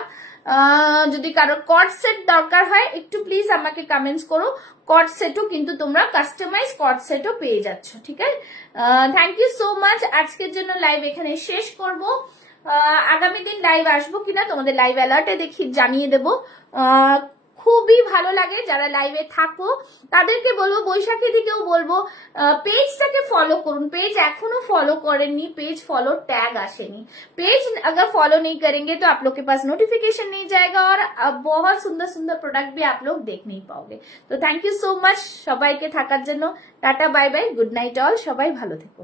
যদি কারো কর্ড সেট দরকার হয় একটু প্লিজ আমাকে কমেন্টস করো, কর্ড সেটও কিন্তু তোমরা কাস্টমাইজ কর্ড সেটও পেয়ে যাচ্ছ। ঠিক আছে, থ্যাংক ইউ সো মাচ। আজকের জন্য লাইভ এখানে শেষ করব। আগামী দিন লাইভ আসবো কিনা তোমাদের লাইভ অ্যালার্টে জানিয়ে দেবো। খুবই ভালো লাগে যারা লাইভে থাকো, তাদেরকে বলবো, বৈশাখী দিকেও বলবো, পেজটাকে ফলো করুন। পেজ এখনো ফলো করেননি, পেज फॉलो टैग आशेनी। पेज अगर फॉलो नहीं करेंगे तो आप लोग के पास नोटिफिकेशन नहीं जाएगा और बहुत सुंदर सुंदर प्रोडक्ट भी आप लोग देख नहीं पाओगे। तो थैंक यू सो मच সবাইকে থাকার জন্য। Tata, bye bye, good night all, সবাই ভালো থেকো।